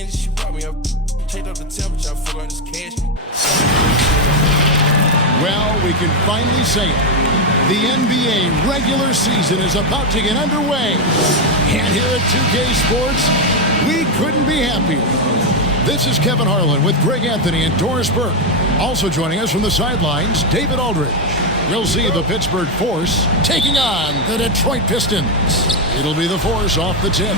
weekend, she brought me up. Checked up the temperature, I forgot this cash. Well, we can finally say it. The NBA regular season is about to get underway. And here at 2K Sports, we couldn't be happier. This is Kevin Harlan with Greg Anthony and Doris Burke. Also joining us from the sidelines, David Aldridge. We'll see the Pittsburgh Force taking on the Detroit Pistons. It'll be the Force off the tip.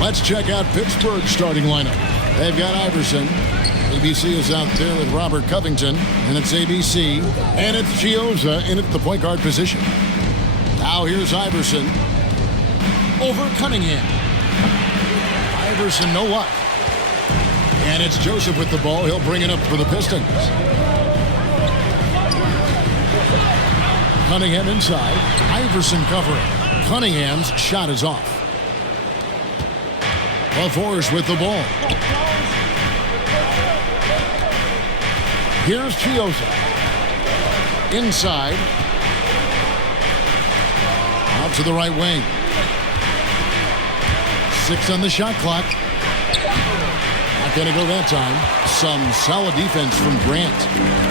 Let's check out Pittsburgh's starting lineup. They've got Iverson. ABC is out there with Robert Covington, and it's ABC, and it's Chiozza in at the point guard position. Now here's Iverson over Cunningham. Iverson, no luck. And it's Joseph with the ball. He'll bring it up for the Pistons. Cunningham inside. Iverson covering. Cunningham's shot is off. The Force with the ball. Here's Chiozza. Inside. Out to the right wing. 6 on the shot clock. Not going to go that time. Some solid defense from Grant.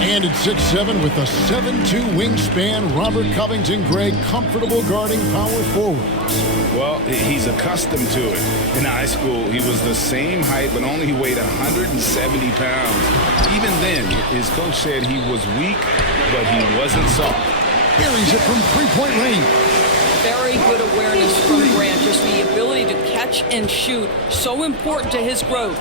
And at 6'7" with a 7'2" wingspan, Robert Covington, Greg, comfortable guarding power forwards. Well, he's accustomed to it. In high school, he was the same height, but only weighed 170 pounds. Even then, his coach said he was weak, but he wasn't soft. Carries it from three-point range. Very good awareness from Grant. Just the ability to catch and shoot. So important to his growth.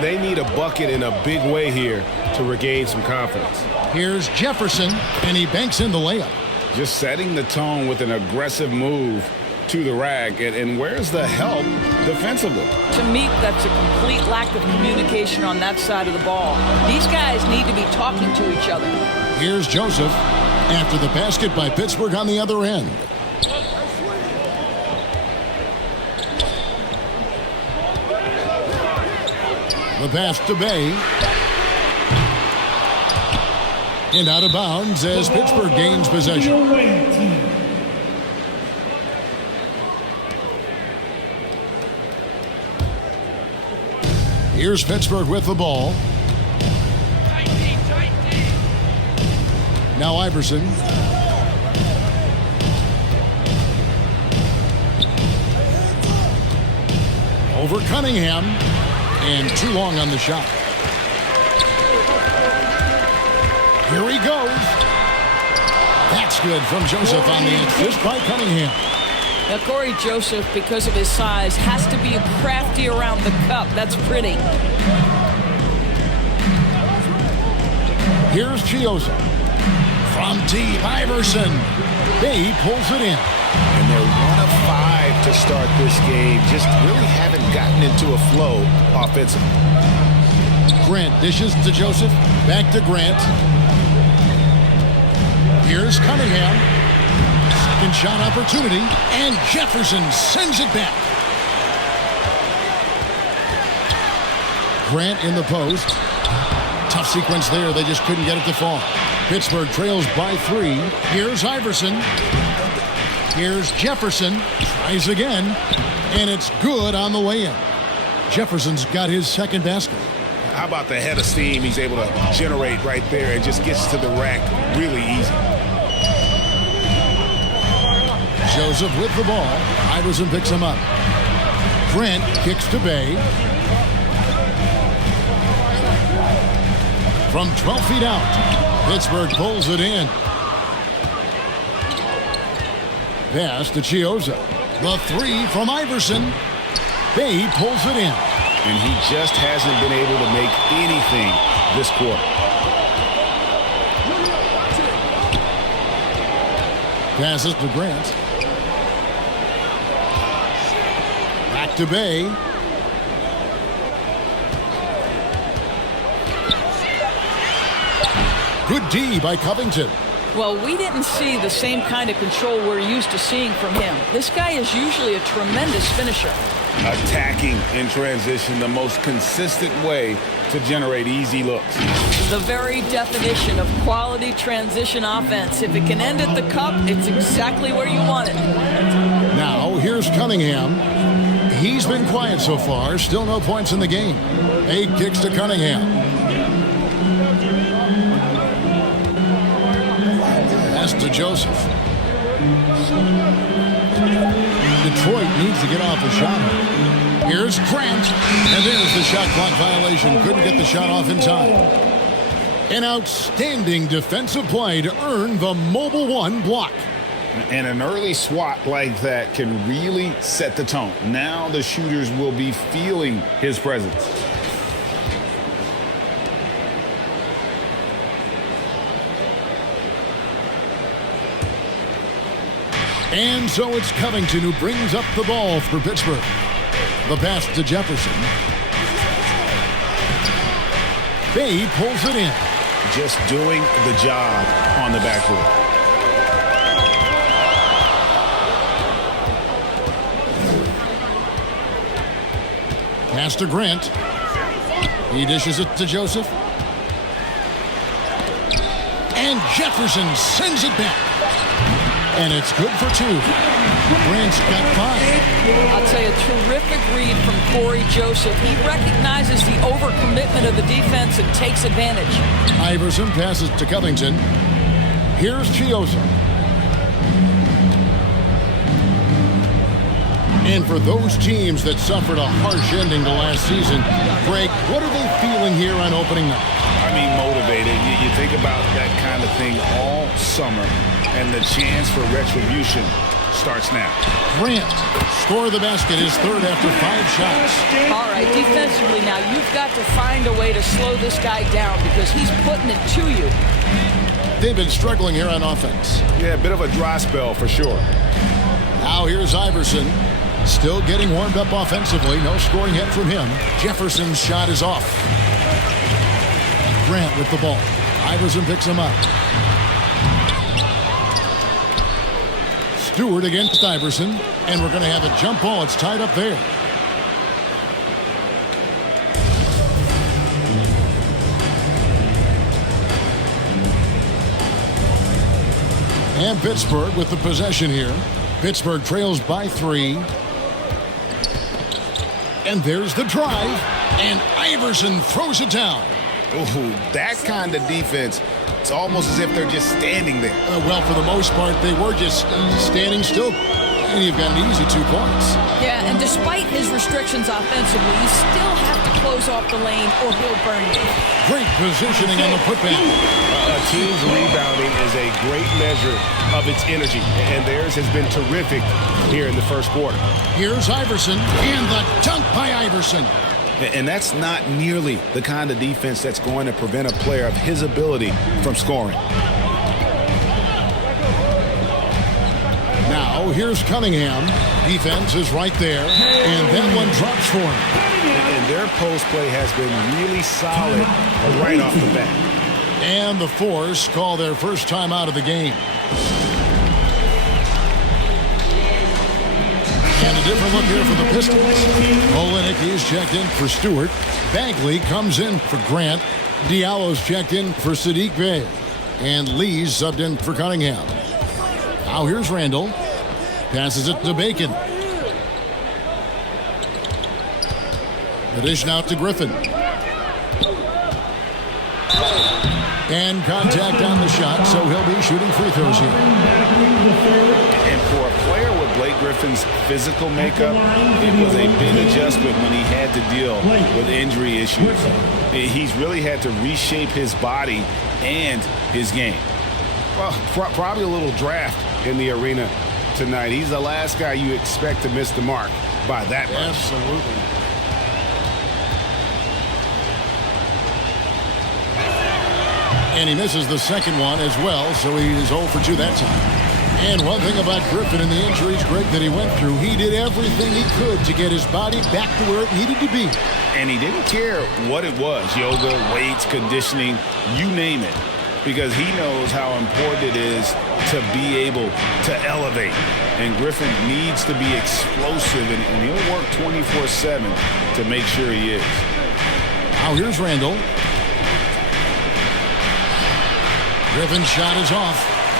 They need a bucket in a big way here to regain some confidence. Here's Jefferson, and he banks in the layup. Just setting the tone with an aggressive move to the rack. And where's the help defensively? To me, that's a complete lack of communication on that side of the ball. These guys need to be talking to each other. Here's Joseph after the basket by Pittsburgh on the other end. The pass to Bay. And out of bounds as Pittsburgh gains possession. Here's Pittsburgh with the ball. Now Iverson. Over Cunningham. And too long on the shot. Here he goes. That's good from Joseph on the assist by Cunningham. Now, Corey Joseph, because of his size, has to be crafty around the cup. That's pretty. Here's Chiozza. From deep, Iverson. Bay pulls it in. And they're 1 of 5 to start this game. Just really haven't gotten into a flow offensively. Grant dishes to Joseph. Back to Grant. Here's Cunningham. Second shot opportunity. And Jefferson sends it back. Grant in the post. Tough sequence there. They just couldn't get it to fall. Pittsburgh trails by 3. Here's Iverson. Here's Jefferson. Tries again. And it's good on the way in. Jefferson's got his second basket. How about the head of steam he's able to generate right there and just gets to the rack really easy. Joseph with the ball. Iverson picks him up. Grant kicks to Bay. From 12 feet out, Pittsburgh pulls it in. Pass to Chiozza. The 3 from Iverson. Bay pulls it in. And he just hasn't been able to make anything this quarter. Passes to Grant. Back to Bay. Good D by Covington. Well, we didn't see the same kind of control we're used to seeing from him. This guy is usually a tremendous finisher. Attacking in transition, the most consistent way to generate easy looks. The very definition of quality transition offense. If it can end at the cup, it's exactly where you want it. Now, here's Cunningham. He's been quiet so far. Still no points in the game. 8 kicks to Cunningham. Pass to Joseph. Detroit needs to get off a shot. Here's Grant. And there's the shot clock violation. Couldn't get the shot off in time. An outstanding defensive play to earn the Mobile One block. And an early swat like that can really set the tone. Now the shooters will be feeling his presence. And so it's Covington who brings up the ball for Pittsburgh. The pass to Jefferson. Bay pulls it in. Just doing the job on the backboard. Pass to Grant. He dishes it to Joseph. And Jefferson sends it back. And it's good for 2. Grant's got 5. I'll tell you, a terrific read from Corey Joseph. He recognizes the overcommitment of the defense and takes advantage. Iverson passes to Covington. Here's Chiosa. And for those teams that suffered a harsh ending to last season, Greg, what are they feeling here on opening night? I mean, motivated. You think about that kind of thing all summer, and the chance for retribution starts now. Grant score the basket, his third after 5 shots. All right, defensively now, you've got to find a way to slow this guy down because he's putting it to you. They've been struggling here on offense. Yeah, a bit of a dry spell for sure. Now here's Iverson. Still getting warmed up offensively. No scoring hit from him. Jefferson's shot is off. Grant with the ball. Iverson picks him up. Stewart against Iverson. And we're going to have a jump ball. It's tied up there. And Pittsburgh with the possession here. Pittsburgh trails by 3. And there's the drive. And Iverson throws it down. Ooh, that kind of defense, it's almost as if they're just standing there. Well, for the most part, they were just standing still. And you've got an easy 2 points. Yeah, and despite his restrictions offensively, you still have to close off the lane or he'll burn you. Great positioning on the putback. A team's rebounding is a great measure of its energy, and theirs has been terrific here in the first quarter. Here's Iverson, and the dunk by Iverson. And that's not nearly the kind of defense that's going to prevent a player of his ability from scoring. Now, here's Cunningham. Defense is right there, and that one drops for him. And their post play has been really solid right off the bat. And the Force call their first time out of the game. And a different look here for the Pistons. Olenek is checked in for Stewart. Bagley comes in for Grant. Diallo's checked in for Sadiq Bey. And Lee's subbed in for Cunningham. Now here's Randall. Passes it to Bacon. The dish now to Griffin. And contact on the shot, so he'll be shooting free throws here. And for a player with Blake Griffin's physical makeup, it was a big adjustment when he had to deal with injury issues. He's really had to reshape his body and his game. Well, probably a little draft in the arena tonight. He's the last guy you expect to miss the mark by that much. Absolutely. And he misses the second one as well, so he is 0 for 2 that time. And one thing about Griffin and the injuries, Greg, that he went through, he did everything he could to get his body back to where it needed to be. And he didn't care what it was, yoga, weights, conditioning, you name it, because he knows how important it is to be able to elevate. And Griffin needs to be explosive, and he'll work 24/7 to make sure he is. Now here's Randall. Griffin's shot is off.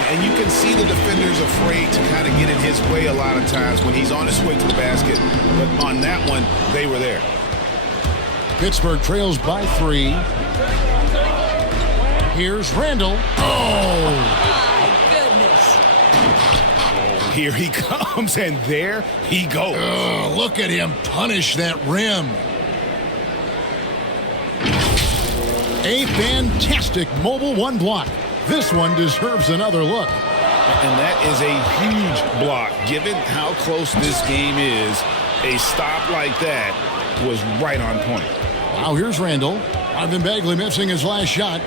And you can see the defenders afraid to kind of get in his way a lot of times when he's on his way to the basket. But on that one, they were there. Pittsburgh trails by 3. Here's Randall. Oh! My goodness. Here he comes, and there he goes. Oh, look at him punish that rim. A fantastic mobile one block. This one deserves another look. And that is a huge block. Given how close this game is, a stop like that was right on point. Now here's Randall. Marvin Bagley missing his last shot.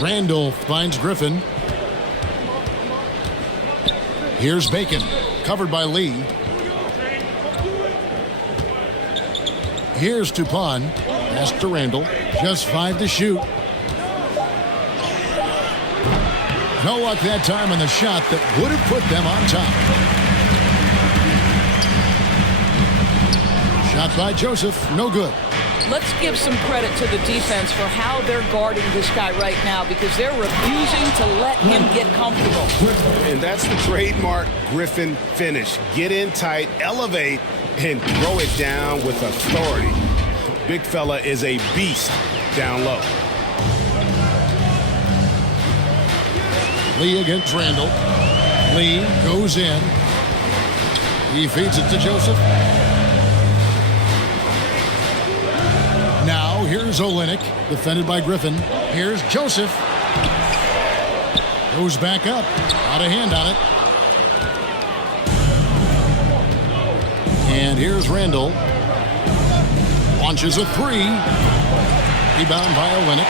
Randall finds Griffin. Here's Bacon, covered by Lee. Here's Tupon. Pass to Randall. Just 5 to shoot. No luck that time on the shot that would have put them on top. Shot by Joseph, no good. Let's give some credit to the defense for how they're guarding this guy right now because they're refusing to let him get comfortable. And that's the trademark Griffin finish. Get in tight, elevate, and throw it down with authority. Big fella is a beast down low. Lee against Randall. Lee goes in. He feeds it to Joseph. Now here's Olynyk, defended by Griffin. Here's Joseph. Goes back up. Out of hand on it. And here's Randall. Launches a 3. Rebound by Olynyk.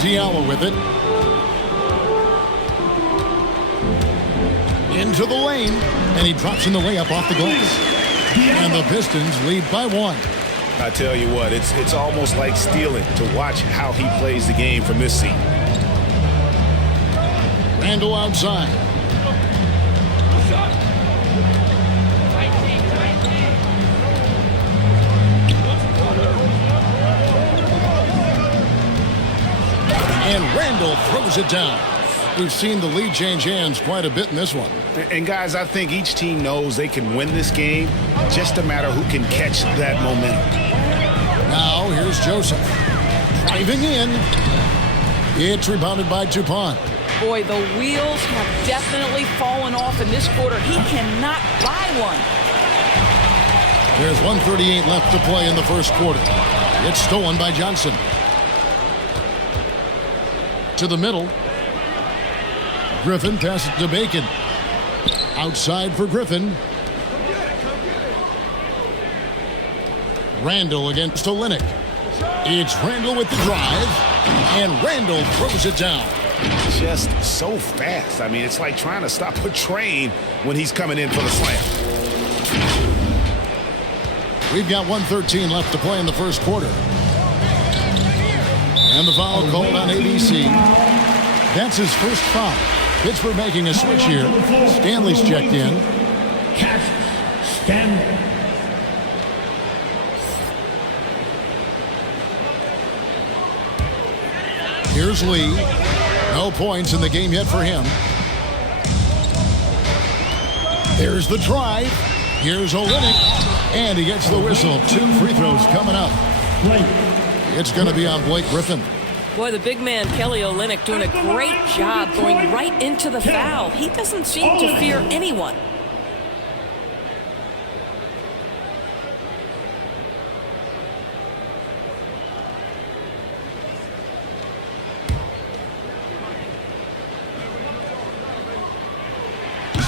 Diallo with it. Into the lane. And he drops in the layup off the glass. And the Pistons lead by 1. I tell you what, it's almost like stealing to watch how he plays the game from this seat. Randall outside. And Randall throws it down. We've seen the lead change hands quite a bit in this one. And guys, I think each team knows they can win this game. Just a matter who can catch that momentum. Now here's Joseph. Driving in. It's rebounded by Tupon. Boy, the wheels have definitely fallen off in this quarter. He cannot buy one. There's 1:38 left to play in the first quarter. It's stolen by Johnson. To the middle. Griffin passes to Bacon. Outside for Griffin. Randall against Olynyk. It's Randall with the drive. And Randall throws it down. Just so fast. I mean, it's like trying to stop a train when he's coming in for the slam. We've got 1:13 left to play in the first quarter. And the foul called on ABC. That's his first foul. Pittsburgh making a switch here. Stanley's checked in. Cash Stanley. Here's Lee. No points in the game yet for him. There's the drive. Here's Olynyk. And he gets the whistle. 2 free throws coming up. It's going to be on Blake Griffin. Boy, the big man, Kelly Olynyk, doing a great job going right into the foul. He doesn't seem to fear anyone.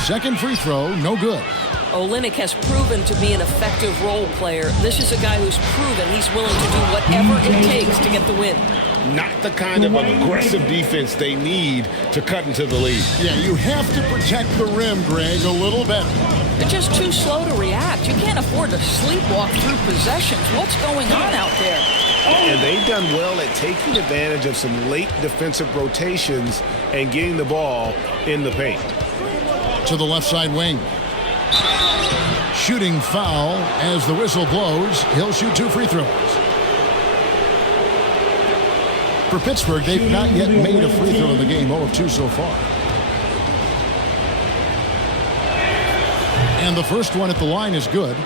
Second free throw, no good. Olynyk has proven to be an effective role player. This is a guy who's proven he's willing to do whatever it takes to get the win. Not the kind of aggressive defense they need to cut into the lead. Yeah, you have to protect the rim, Greg, a little better. They're just too slow to react. You can't afford to sleepwalk through possessions. What's going on out there? And they've done well at taking advantage of some late defensive rotations and getting the ball in the paint. To the left side wing. Shooting foul as the whistle blows. He'll shoot 2 free throws. For Pittsburgh, they've not yet made a free throw in the game, 0 of 2 so far. And the first one at the line is good.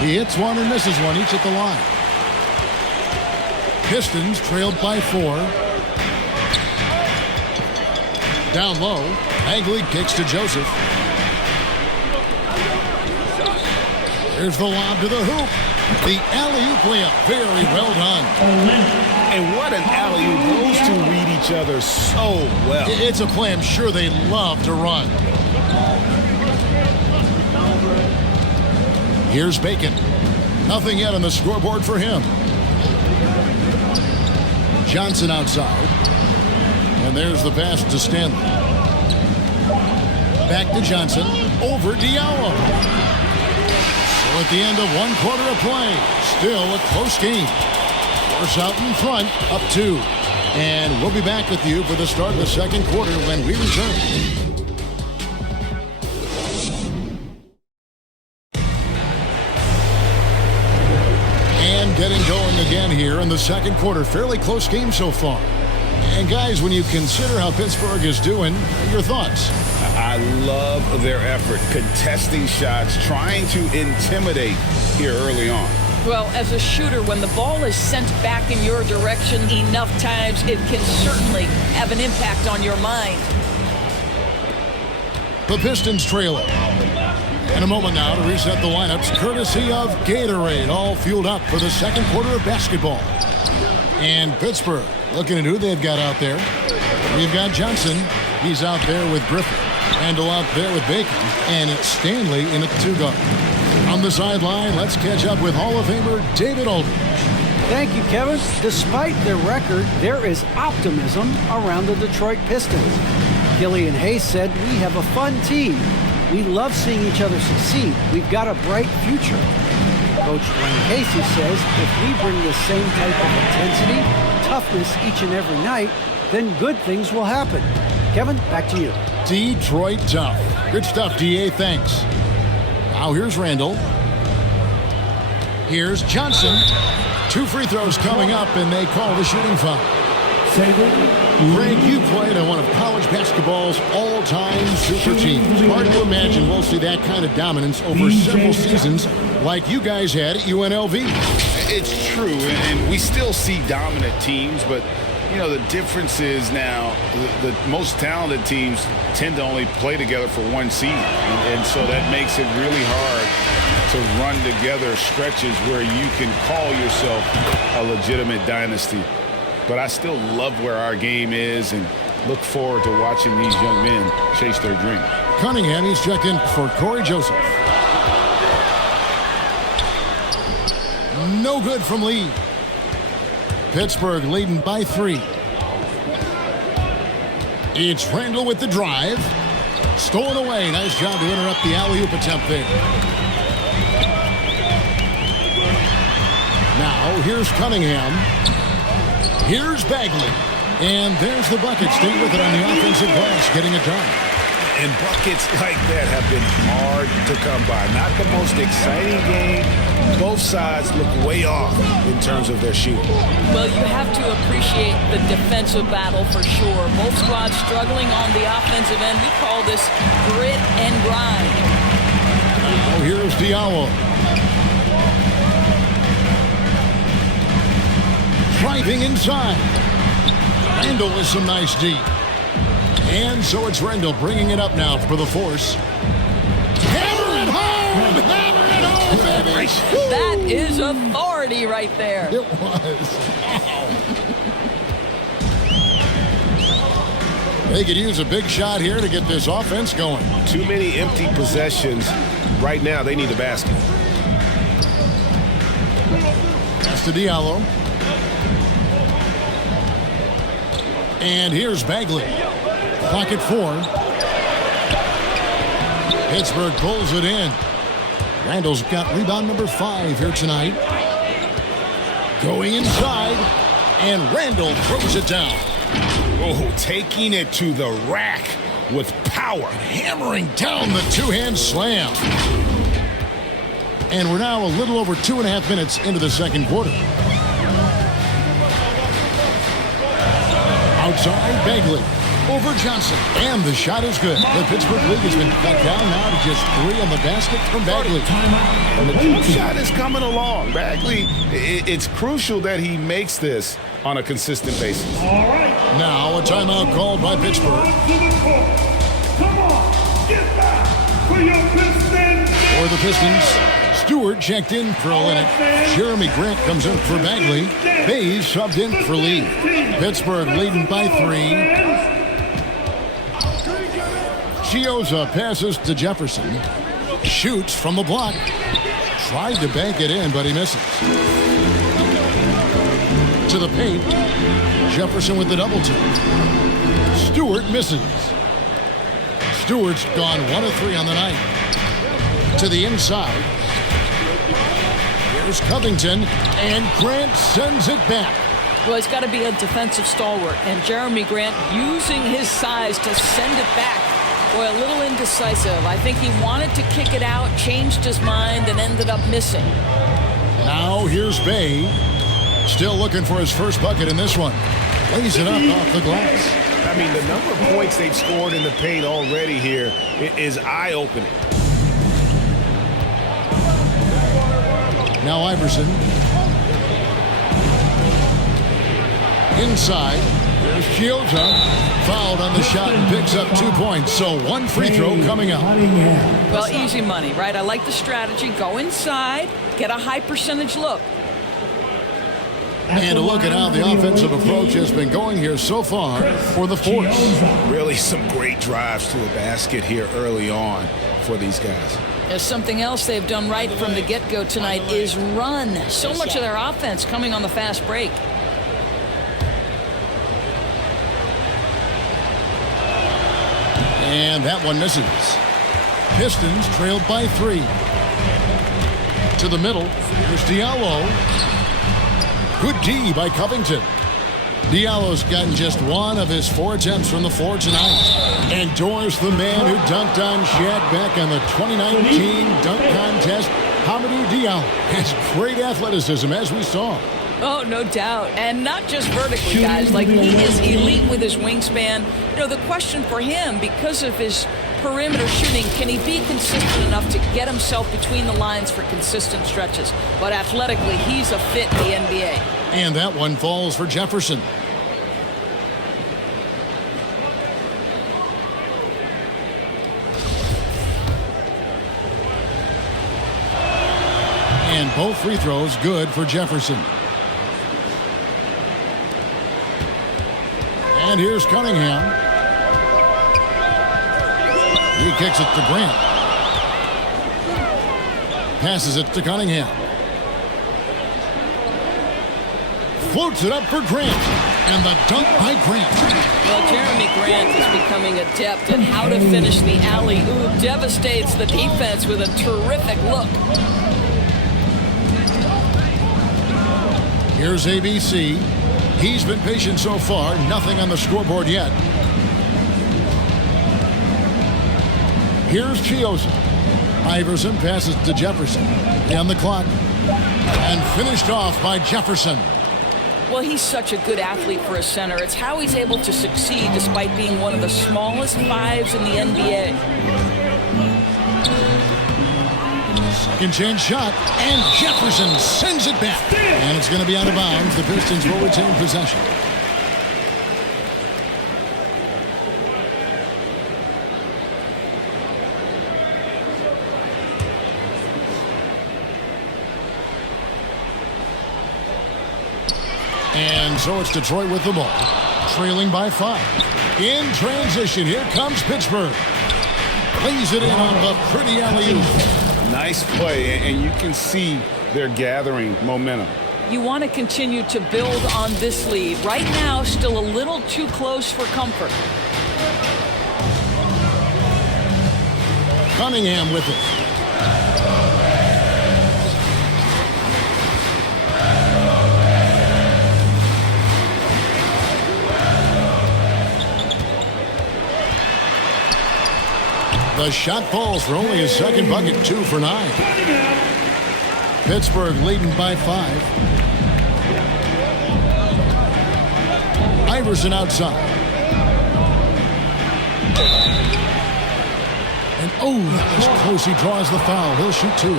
He hits one and misses one, each at the line. Pistons trailed by 4. Down low, Bagley kicks to Joseph. Here's the lob to the hoop. The alley-oop layup, very well done. And what an alley-oop. Those two read each other so well. It's a play I'm sure they love to run. Here's Bacon. Nothing yet on the scoreboard for him. Johnson outside. And there's the pass to Stanley. Back to Johnson. Over Diallo. So at the end of 1 quarter of play, still a close game. Force out in front, up 2. And we'll be back with you for the start of the second quarter when we return. Getting going again here in the second quarter. Fairly close game so far. And guys, when you consider how Pittsburgh is doing, your thoughts? I love their effort, contesting shots, trying to intimidate here early on. Well, as a shooter, when the ball is sent back in your direction enough times, it can certainly have an impact on your mind. The Pistons trailing. In a moment now to reset the lineups, courtesy of Gatorade, all fueled up for the second quarter of basketball. And Pittsburgh, looking at who they've got out there. We've got Johnson. He's out there with Griffin. Randall out there with Bacon. And it's Stanley in at 2 guard. On the sideline, let's catch up with Hall of Famer David Aldridge. Thank you, Kevin. Despite their record, there is optimism around the Detroit Pistons. Killian Hayes said, "We have a fun team. We love seeing each other succeed. We've got a bright future." Coach Dwayne Casey says if we bring the same type of intensity, toughness each and every night, then good things will happen. Kevin, back to you. Detroit tough. Good stuff, DA. Thanks. Now here's Randall. Here's Johnson. 2 free throws coming up, and they call the shooting foul. Greg, you played on one of college basketball's all-time super teams. Hard to imagine we'll see that kind of dominance over several seasons like you guys had at UNLV. It's true, and we still see dominant teams, but, you know, the difference is now the most talented teams tend to only play together for 1 season, and so that makes it really hard to run together stretches where you can call yourself a legitimate dynasty. But I still love where our game is and look forward to watching these young men chase their dream. Cunningham, he's checked in for Corey Joseph. No good from Lee. Pittsburgh leading by 3. It's Randall with the drive. Stolen away. Nice job to interrupt the alley-oop attempt there. Now, here's Cunningham. Here's Bagley. And there's the bucket. Stay with it on the offensive glass, getting it done. And buckets like that have been hard to come by. Not the most exciting game. Both sides look way off in terms of their shooting. Well, you have to appreciate the defensive battle for sure. Both squads struggling on the offensive end. We call this grit and grind. Oh, here's Diallo. Driving inside. Randall with some nice D. And so it's Randall bringing it up now for the force. Hammer it home! Hammer it home, baby! That is authority right there. It was. They could use a big shot here to get this offense going. Too many empty possessions. Right now, they need a basket. Pass to Diallo. And here's Bagley. Clock at 4. Pittsburgh pulls it in. Randall's got rebound number 5 here tonight. Going inside, and Randall throws it down. Oh, taking it to the rack with power. Hammering down the two-hand slam. And we're now a little over 2.5 minutes into the second quarter. Outside, Bagley. Over Johnson. And the shot is good. The Pittsburgh League has been cut down now to just 3 on the basket from Bagley. And the jump shot is coming along. Bagley, it's crucial that he makes this on a consistent basis. All right. Now a timeout called by Pittsburgh. Come on, get back for your Pistons. For the Pistons, Stewart checked in for Olynyk. Jeremy Grant comes in for Bagley. Hayes subbed in for Lee. Pittsburgh leading by 3. Chioza passes to Jefferson. Shoots from the block. Tried to bank it in, but he misses. To the paint. Jefferson with the double team. Stewart misses. Stewart's gone 1 of 3 on the night. To the inside. Here's Covington, and Grant sends it back. Well, he's got to be a defensive stalwart, and Jeremy Grant using his size to send it back. Boy, a little indecisive. I think he wanted to kick it out, changed his mind, and ended up missing. Now here's Bay. Still looking for his first bucket in this one. Lays it up off the glass. I mean, the number of points they've scored in the paint already here is eye-opening. Now Iverson. Inside. There's Chioza. Fouled on the shot and picks up 2 points. So 1 free throw coming up. Well, easy money, right? I like the strategy. Go inside, get a high percentage look. And a look at how the offensive approach has been going here so far for the Force. Really some great drives to the basket here early on for these guys. There's something else they've done right from the get-go tonight is run. So much of their offense coming on the fast break. And that one misses. Pistons trailed by 3. To the middle. Here's Diallo. Good D by Covington. Diallo's gotten just 1 of his 4 attempts from the floor tonight. And Doris, the man who dunked on Shaq back on the 2019 dunk contest, Hamidou Diallo has great athleticism, as we saw. Oh, no doubt. And not just vertically, guys. Like, he is elite with his wingspan. You know, the question for him, because of his perimeter shooting, can he be consistent enough to get himself between the lines for consistent stretches? But athletically, he's a fit in the NBA. And that one falls for Jefferson. And both free throws good for Jefferson. And here's Cunningham. He kicks it to Grant. Passes it to Cunningham. Floats it up for Grant. And the dunk by Grant. Well, Jeremy Grant is becoming adept at how to finish the alley-oop. Devastates the defense with a terrific look. Here's ABC. He's been patient so far. Nothing on the scoreboard yet. Here's Chioza. Iverson passes to Jefferson. Down the clock. And finished off by Jefferson. Well, he's such a good athlete for a center. It's how he's able to succeed despite being one of the smallest 5s in the NBA. Second chance shot, and Jefferson sends it back. And it's going to be out of bounds. The Pistons will retain possession. And so it's Detroit with the ball, trailing by 5. In transition, here comes Pittsburgh. Lays it in on a pretty alley-oop. Nice play, and you can see they're gathering momentum. You want to continue to build on this lead. Right now, still a little too close for comfort. Cunningham with it. The shot falls for only his second bucket, 2 for 9. Pittsburgh leading by 5. Iverson outside. And that was close. He draws the foul. He'll shoot 2.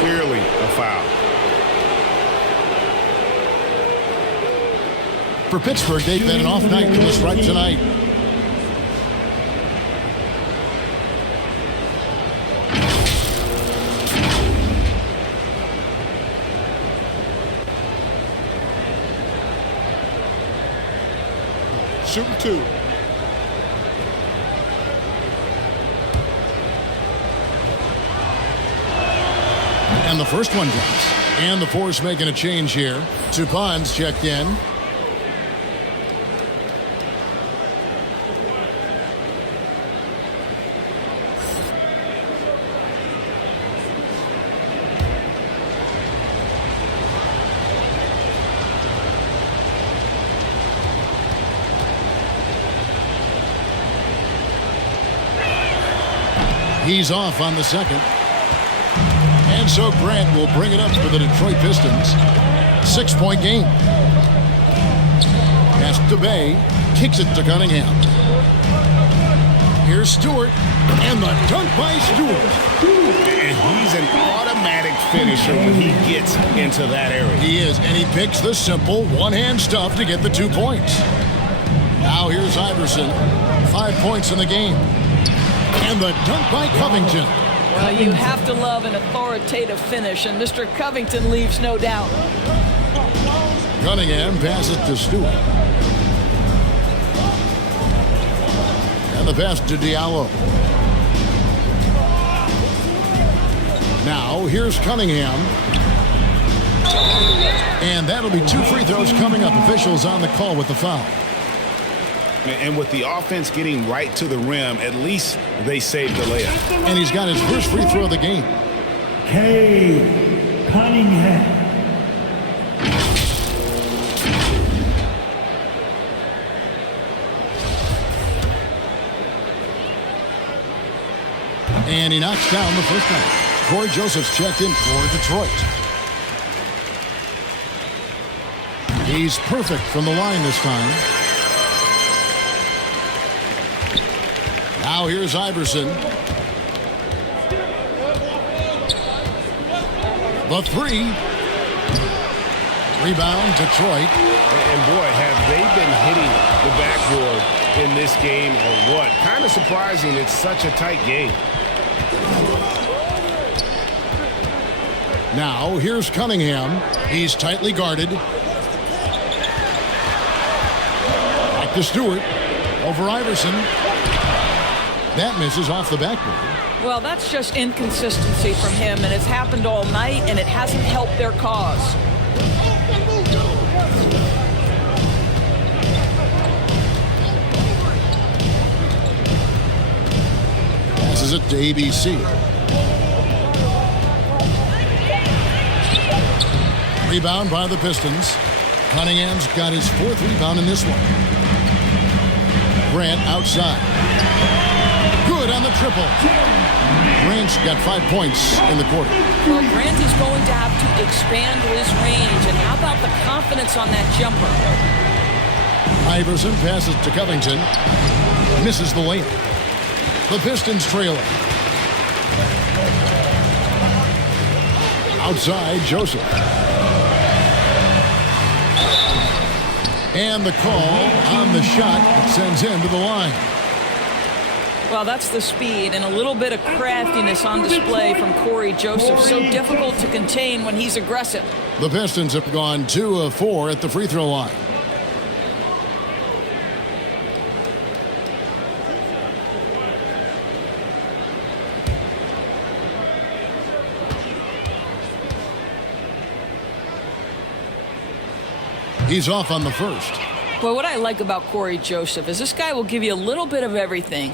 Clearly a foul. For Pittsburgh, they've had an off night from the stripe tonight. Shooting 2. And the first one drops. And the Force making a change here. Tupan's checked in. He's off on the second. And so Grant will bring it up for the Detroit Pistons. 6-point game. Pass to Bay. Kicks it to Cunningham. Here's Stewart. And the dunk by Stewart. And he's an automatic finisher when he gets into that area. He is, and he picks the simple one-hand stuff to get the 2 points. Now here's Iverson. 5 points in the game. And the dunk by Covington. Well, you have to love an authoritative finish, and Mr. Covington leaves no doubt. Cunningham passes to Stewart. And the pass to Diallo. Now, here's Cunningham. And that'll be 2 free throws coming up. Officials on the call with the foul. And with the offense getting right to the rim, at least they saved the layup. And he's got his first free throw of the game. Cunningham. And he knocks down the first one. Corey Joseph's checked in for Detroit. He's perfect from the line this time. Now here's Iverson. The 3. Rebound, Detroit. And boy, have they been hitting the backboard in this game or what? Kind of surprising it's such a tight game. Now here's Cunningham. He's tightly guarded. Back to Stewart. Over Iverson. That misses off the backboard. Well, that's just inconsistency from him, and it's happened all night, and it hasn't helped their cause. Passes it to ABC. Rebound by the Pistons. Cunningham's got his 4th rebound in this one. Grant outside. Good on the triple. Grant's got 5 points in the quarter. Well, Grant is going to have to expand his range, and how about the confidence on that jumper? Iverson passes to Covington. Misses the layup. The Pistons trail it. Outside, Joseph. And the call on the shot that sends him to the line. Well, that's the speed and a little bit of craftiness on display from Corey Joseph. So difficult to contain when he's aggressive. The Pistons have gone 2 of 4 at the free throw line. He's off on the first. Well, what I like about Corey Joseph is this guy will give you a little bit of everything.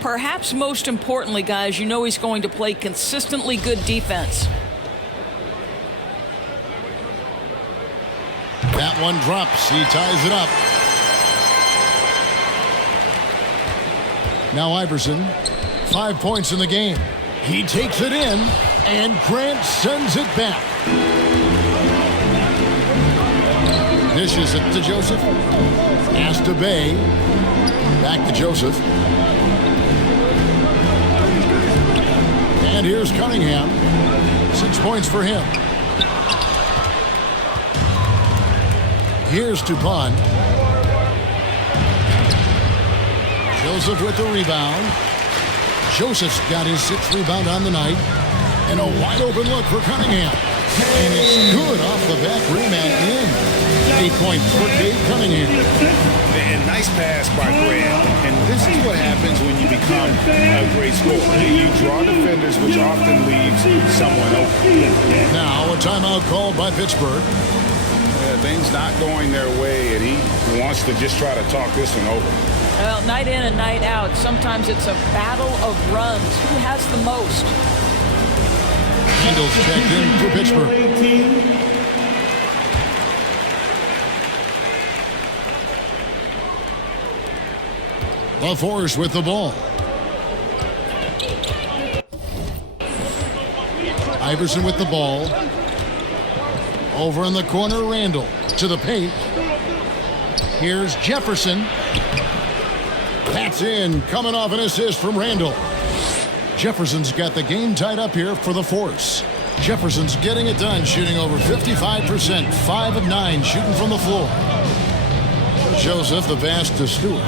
Perhaps most importantly, guys, you know he's going to play consistently good defense. That one drops. He ties it up. Now Iverson, 5 points in the game. He takes it in, and Grant sends it back. Dishes it to Joseph. Pass to Bay. Back to Joseph. And here's Cunningham. 6 points for him. Here's Dupont. Joseph with the rebound. Joseph's got his 6th rebound on the night. And a wide open look for Cunningham. And it's good off the back rim and in. 8 points for Cade Cunningham. And nice pass by Grant. And this is what happens when you become a great scorer. You draw defenders, which often leaves someone open. Now a timeout called by Pittsburgh. Things not going their way, and he wants to just try to talk this one over. Well, night in and night out, sometimes it's a battle of runs. Who has the most? Handles checked in for Pittsburgh. The Force with the ball. Iverson with the ball. Over in the corner, Randall to the paint. Here's Jefferson. That's in, coming off an assist from Randall. Jefferson's got the game tied up here for the Force. Jefferson's getting it done, shooting over 55%, 5 of 9 shooting from the floor. Joseph, the pass to Stewart.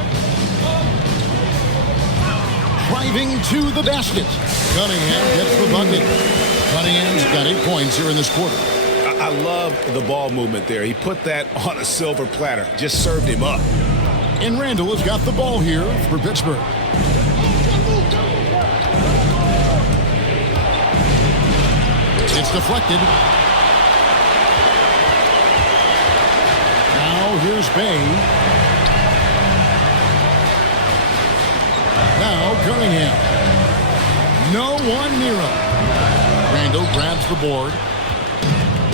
Driving to the basket. Cunningham gets the bucket. Cunningham's got 8 points here in this quarter. I love the ball movement there. He put that on a silver platter. Just served him up. And Randall has got the ball here for Pittsburgh. It's deflected. Now here's Bay. Now Cunningham. No one near him. Randall grabs the board.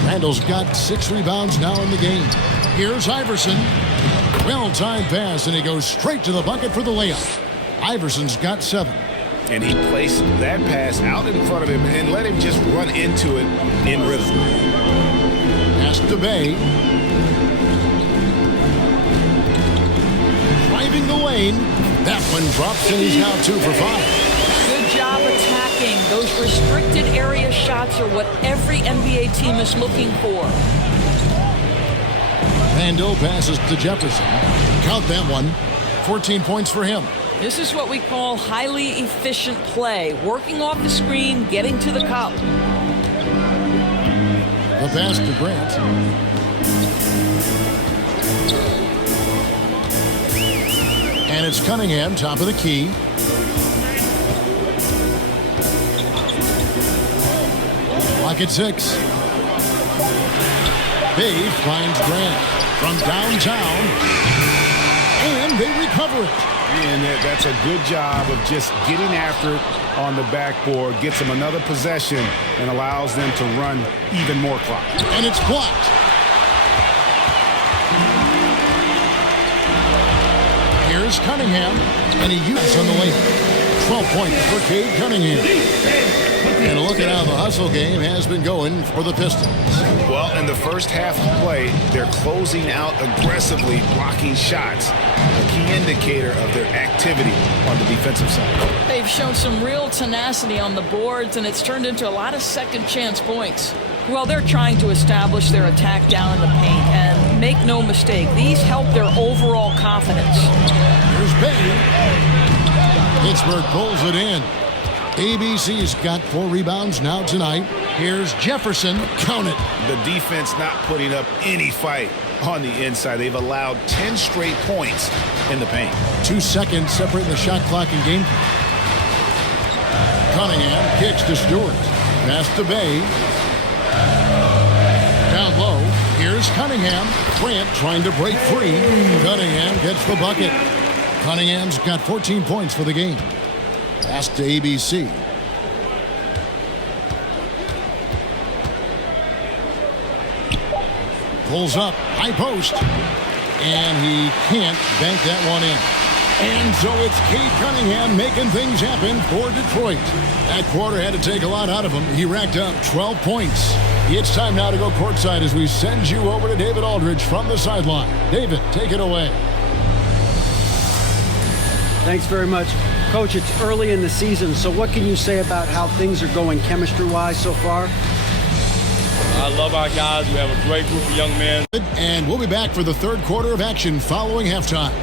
Randall's got 6 rebounds now in the game. Here's Iverson. Well-timed pass, and he goes straight to the bucket for the layup. Iverson's got 7. And he placed that pass out in front of him and let him just run into it in rhythm. Pass to Bay. Driving the lane. That one drops, and he's now 2 for 5. Good job attacking. Those restricted area shots are what every NBA team is looking for. Randall passes to Jefferson. Count that one. 14 points for him. This is what we call highly efficient play. Working off the screen, getting to the cup. The pass to Grant. And it's Cunningham, top of the key. Clock at 6. Bay finds Grant from downtown. And they recover it. And that's a good job of just getting after it on the backboard. Gets them another possession and allows them to run even more clock. And it's blocked. Here's Cunningham. And he uses on the lane. 12 points for Cade Cunningham. And look at how the hustle game has been going for the Pistons. Well, in the first half of play, they're closing out aggressively, blocking shots. A key indicator of their activity on the defensive side. They've shown some real tenacity on the boards, and it's turned into a lot of second-chance points. Well, they're trying to establish their attack down in the paint, and make no mistake, these help their overall confidence. Here's Bay. Pittsburgh pulls it in. ABC's got 4 rebounds now tonight. Here's Jefferson. Count it. The defense not putting up any fight on the inside. They've allowed 10 straight points in the paint. 2 seconds separating the shot clock and game. Cunningham kicks to Stewart. Pass to Bay. Down low. Here's Cunningham. Grant trying to break free. Cunningham gets the bucket. Cunningham's got 14 points for the game. Pass to ABC. Pulls up, high post, and he can't bank that one in. And so it's Cade Cunningham making things happen for Detroit. That quarter had to take a lot out of him. He racked up 12 points. It's time now to go courtside as we send you over to David Aldridge from the sideline. David, take it away. Thanks very much. Coach, it's early in the season, so what can you say about how things are going chemistry-wise so far? I love our guys. We have a great group of young men. And we'll be back for the third quarter of action following halftime.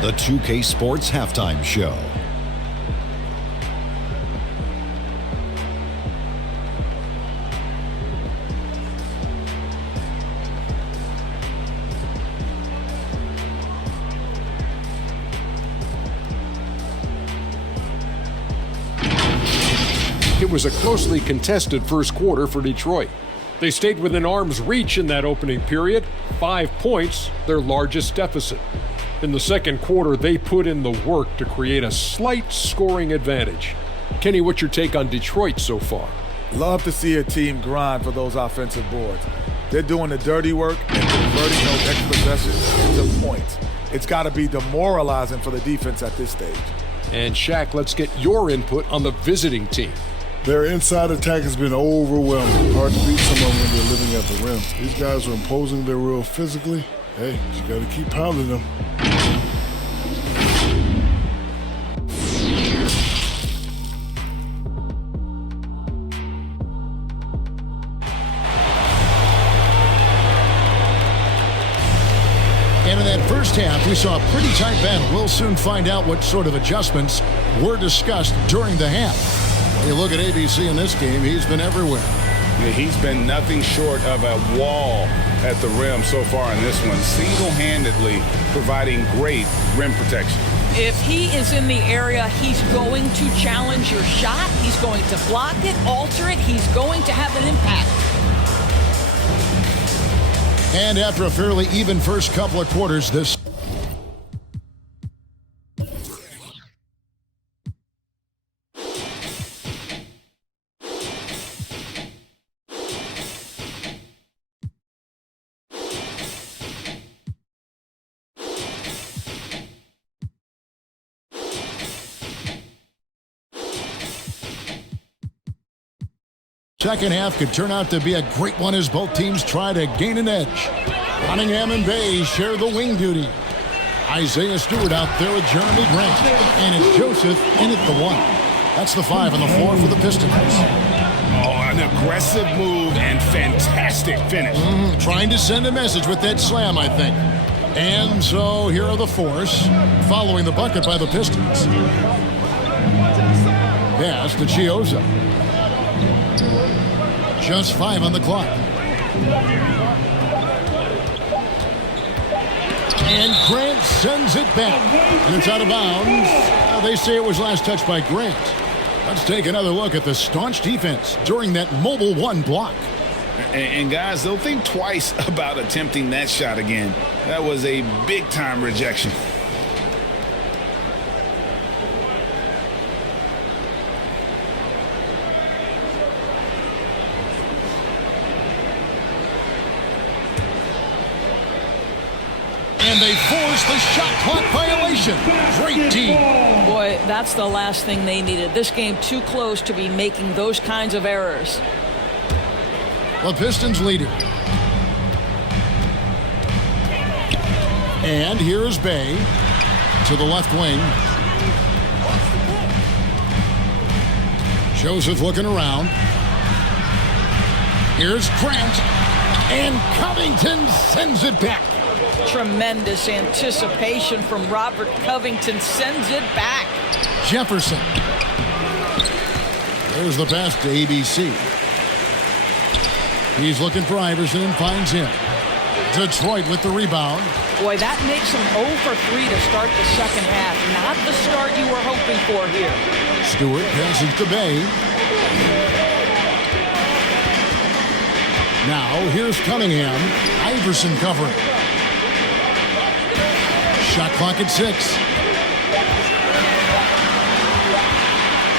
The 2K Sports Halftime Show. It was a closely contested first quarter for Detroit. They stayed within arm's reach in that opening period. 5 points, their largest deficit. In the second quarter, they put in the work to create a slight scoring advantage. Kenny, what's your take on Detroit so far? Love to see a team grind for those offensive boards. They're doing the dirty work and converting those extra possessions into points. It's got to be demoralizing for the defense at this stage. And Shaq, let's get your input on the visiting team. Their inside attack has been overwhelming. Hard to beat some of them when they're living at the rim. These guys are imposing their will physically. Hey, you got to keep pounding them. And in that first half, we saw a pretty tight battle. We'll soon find out what sort of adjustments were discussed during the half. When you look at ABC in this game, he's been everywhere. Yeah, he's been nothing short of a wall at the rim so far in this one, single-handedly providing great rim protection. If he is in the area, he's going to challenge your shot. He's going to block it, alter it. He's going to have an impact. And after a fairly even first couple of quarters, this second half could turn out to be a great one as both teams try to gain an edge. Cunningham and Bay share the wing duty. Isaiah Stewart out there with Jeremy Grant. And it's Joseph in at the 1. That's the 5 on the floor for the Pistons. Oh, an aggressive move and fantastic finish. Trying to send a message with that slam, I think. And so here are the Force following the bucket by the Pistons. Pass to Chioza. Just 5 on the clock. And Grant sends it back. And it's out of bounds. They say it was last touched by Grant. Let's take another look at the staunch defense during that mobile 1 block. And guys, they'll think twice about attempting that shot again. That was a big-time rejection. And they force the shot clock violation. Great team. Boy, that's the last thing they needed. This game too close to be making those kinds of errors. The Pistons lead it. And here's Bay to the left wing. Joseph looking around. Here's Grant. And Covington sends it back. Tremendous anticipation from Robert Covington, sends it back. Jefferson. There's the pass to ABC. He's looking for Iverson and finds him. Detroit with the rebound. Boy, that makes him 0 for 3 to start the second half. Not the start you were hoping for here. Stewart passes to Bay. Now here's Cunningham. Iverson covering. Shot clock at 6.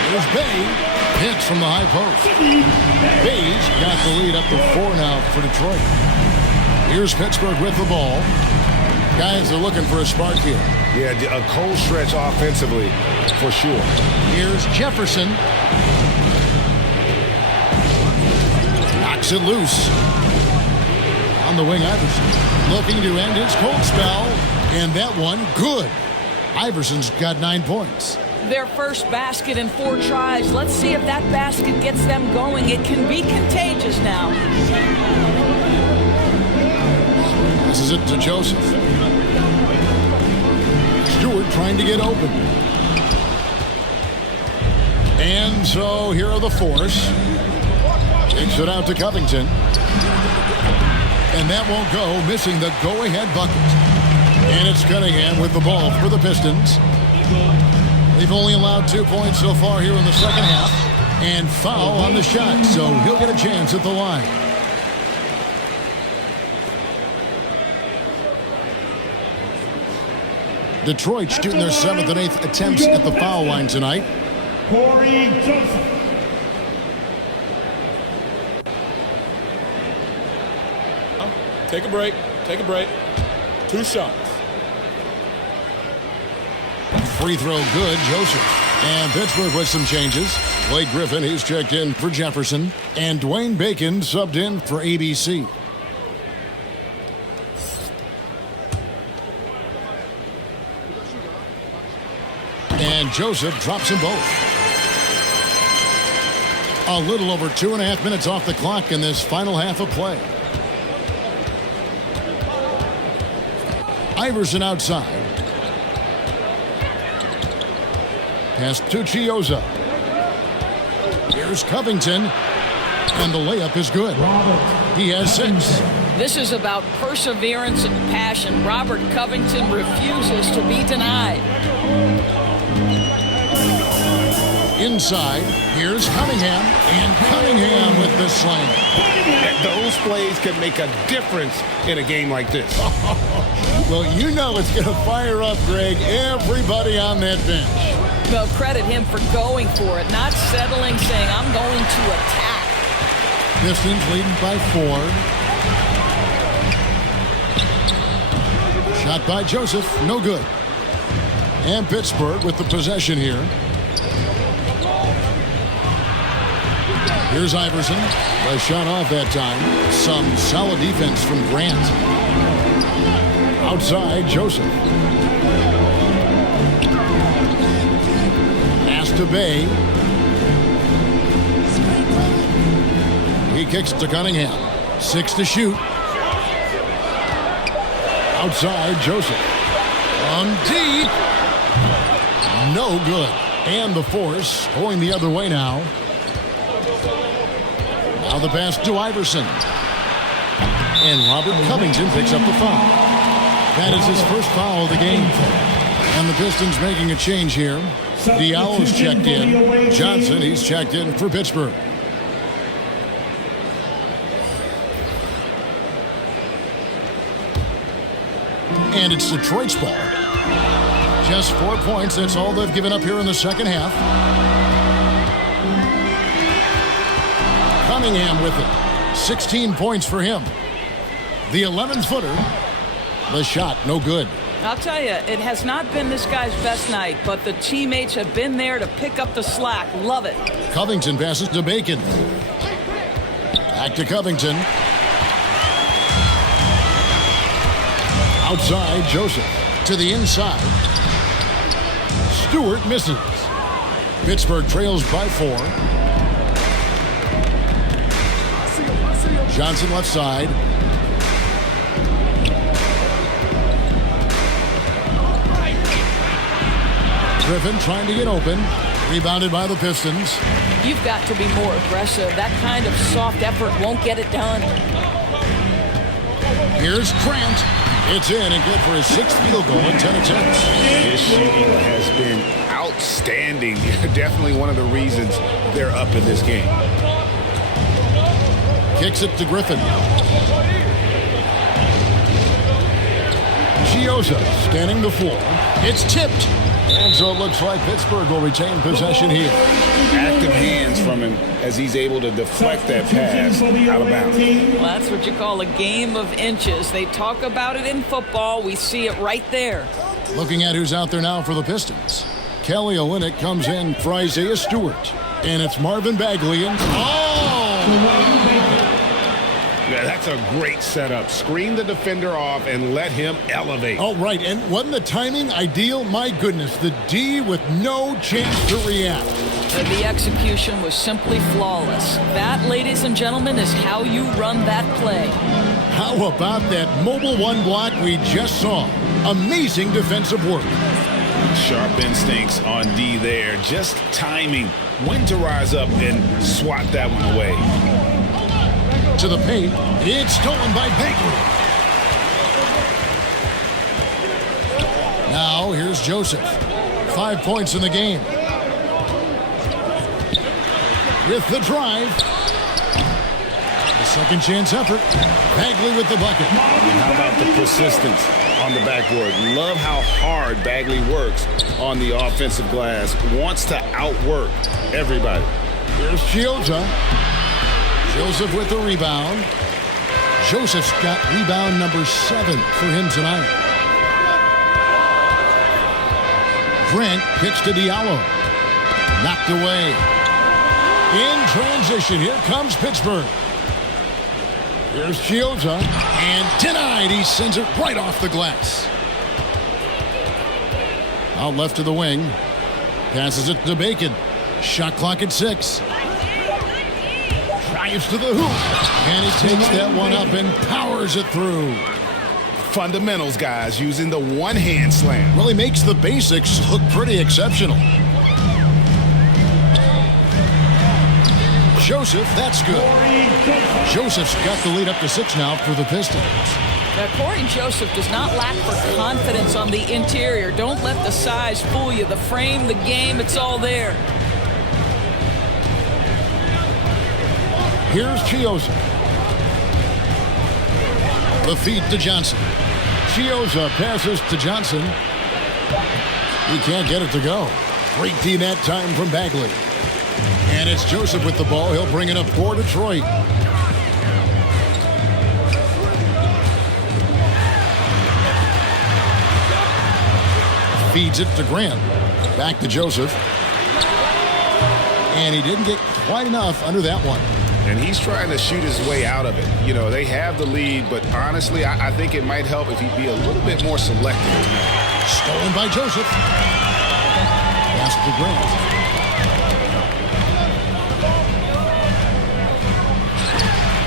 There's Bay. Hits from the high post. Bay's got the lead up to 4 now for Detroit. Here's Pittsburgh with the ball. Guys are looking for a spark here. Yeah, a cold stretch offensively, for sure. Here's Jefferson. Knocks it loose. On the wing, Iverson. Looking to end his cold spell. And that one, good. Iverson's got 9 points. Their first basket in 4 tries. Let's see if that basket gets them going. It can be contagious now. This is it to Joseph. Stewart trying to get open. And so here are the Force. Takes it out to Covington. And that won't go, missing the go-ahead bucket. And it's Cunningham with the ball for the Pistons. They've only allowed 2 points so far here in the second half. And foul on the shot, so he'll get a chance at the line. Detroit shooting their 7th and 8th attempts at the foul line tonight. Corey Joseph. Take a break. Take a break. 2 shots. Free throw good, Joseph. And Pittsburgh with some changes. Blake Griffin, he's checked in for Jefferson. And Dwayne Bacon subbed in for ABC. And Joseph drops them both. A little over 2.5 minutes off the clock in this final half of play. Iverson outside. Pass to Chioza. Here's Covington. And the layup is good. He has 6. This is about perseverance and passion. Robert Covington refuses to be denied. Inside, here's Cunningham, and Cunningham with the slam. Those plays can make a difference in a game like this. Well, you know it's going to fire up, Greg, everybody on that bench. Well, credit him for going for it, not settling, saying, I'm going to attack. Pistons leading by 4. Shot by Joseph, no good. And Pittsburgh with the possession here. Here's Iverson. A shot off that time. Some solid defense from Grant. Outside, Joseph. Pass to Bay. He kicks to Cunningham. 6 to shoot. Outside, Joseph. On deep. No good. And the Force going the other way now. Now the pass to Iverson. And Robert Covington picks up the foul. That is his first foul of the game. And the Pistons making a change here. Diallo's checked in. Johnson, he's checked in for Pittsburgh. And it's Detroit's ball. Just 4 points. That's all they've given up here in the second half. Cunningham with it. 16 points for him. The 11th footer. The shot, no good. I'll tell you, it has not been this guy's best night, but the teammates have been there to pick up the slack. Love it. Covington passes to Bacon. Back to Covington. Outside, Joseph. To the inside. Stewart misses. Pittsburgh trails by 4. Johnson left side. Griffin trying to get open. Rebounded by the Pistons. You've got to be more aggressive. That kind of soft effort won't get it done. Here's Grant. It's in and good for his 6th field goal in 10 attempts. His shooting has been outstanding. Definitely one of the reasons they're up in this game. Kicks it to Griffin. Chioza scanning the floor. It's tipped. And so it looks like Pittsburgh will retain possession here. Active hands from him as he's able to deflect that pass out of bounds. Well, that's what you call a game of inches. They talk about it in football. We see it right there. Looking at who's out there now for the Pistons. Kelly Olynyk comes in for Isaiah Stewart. And it's Marvin Bagley. And Yeah, that's a great setup. Screen the defender off and let him elevate. Oh, right. And wasn't the timing ideal? My goodness, the D with no chance to react. The execution was simply flawless. That, ladies and gentlemen, is how you run that play. How about that mobile one block we just saw? Amazing defensive work. Sharp instincts on D there. Just timing when to rise up and swat that one away. To the paint. It's stolen by Bagley. Now here's Joseph. 5 points in the game. With the drive. The second chance effort. Bagley with the bucket. And how about the persistence on the backboard? Love how hard Bagley works on the offensive glass. Wants to outwork everybody. Here's Chiozza. Joseph with the rebound. Joseph's got rebound number 7 for him tonight. Grant kicks to Diallo. Knocked away. In transition, here comes Pittsburgh. Here's Chiozza. And denied. He sends it right off the glass. Out left to the wing. Passes it to Bacon. Shot clock at 6. Drives to the hoop. And he takes that one up and powers it through. Fundamentals, guys, using the one-hand slam. Really makes the basics look pretty exceptional. Joseph, that's good. Joseph's got the lead up to 6 now for the Pistons. Now, Corey Joseph does not lack for confidence on the interior. Don't let the size fool you. The frame, the game, it's all there. Here's Chiozza. The feed to Johnson. Chiozza passes to Johnson. He can't get it to go. Great D that time from Bagley. And it's Joseph with the ball. He'll bring it up for Detroit. Feeds it to Grant. Back to Joseph. And he didn't get quite enough under that one. And he's trying to shoot his way out of it. You know, they have the lead, but honestly, I think it might help if he'd be a little bit more selective. Stolen by Joseph. Pass to Grant.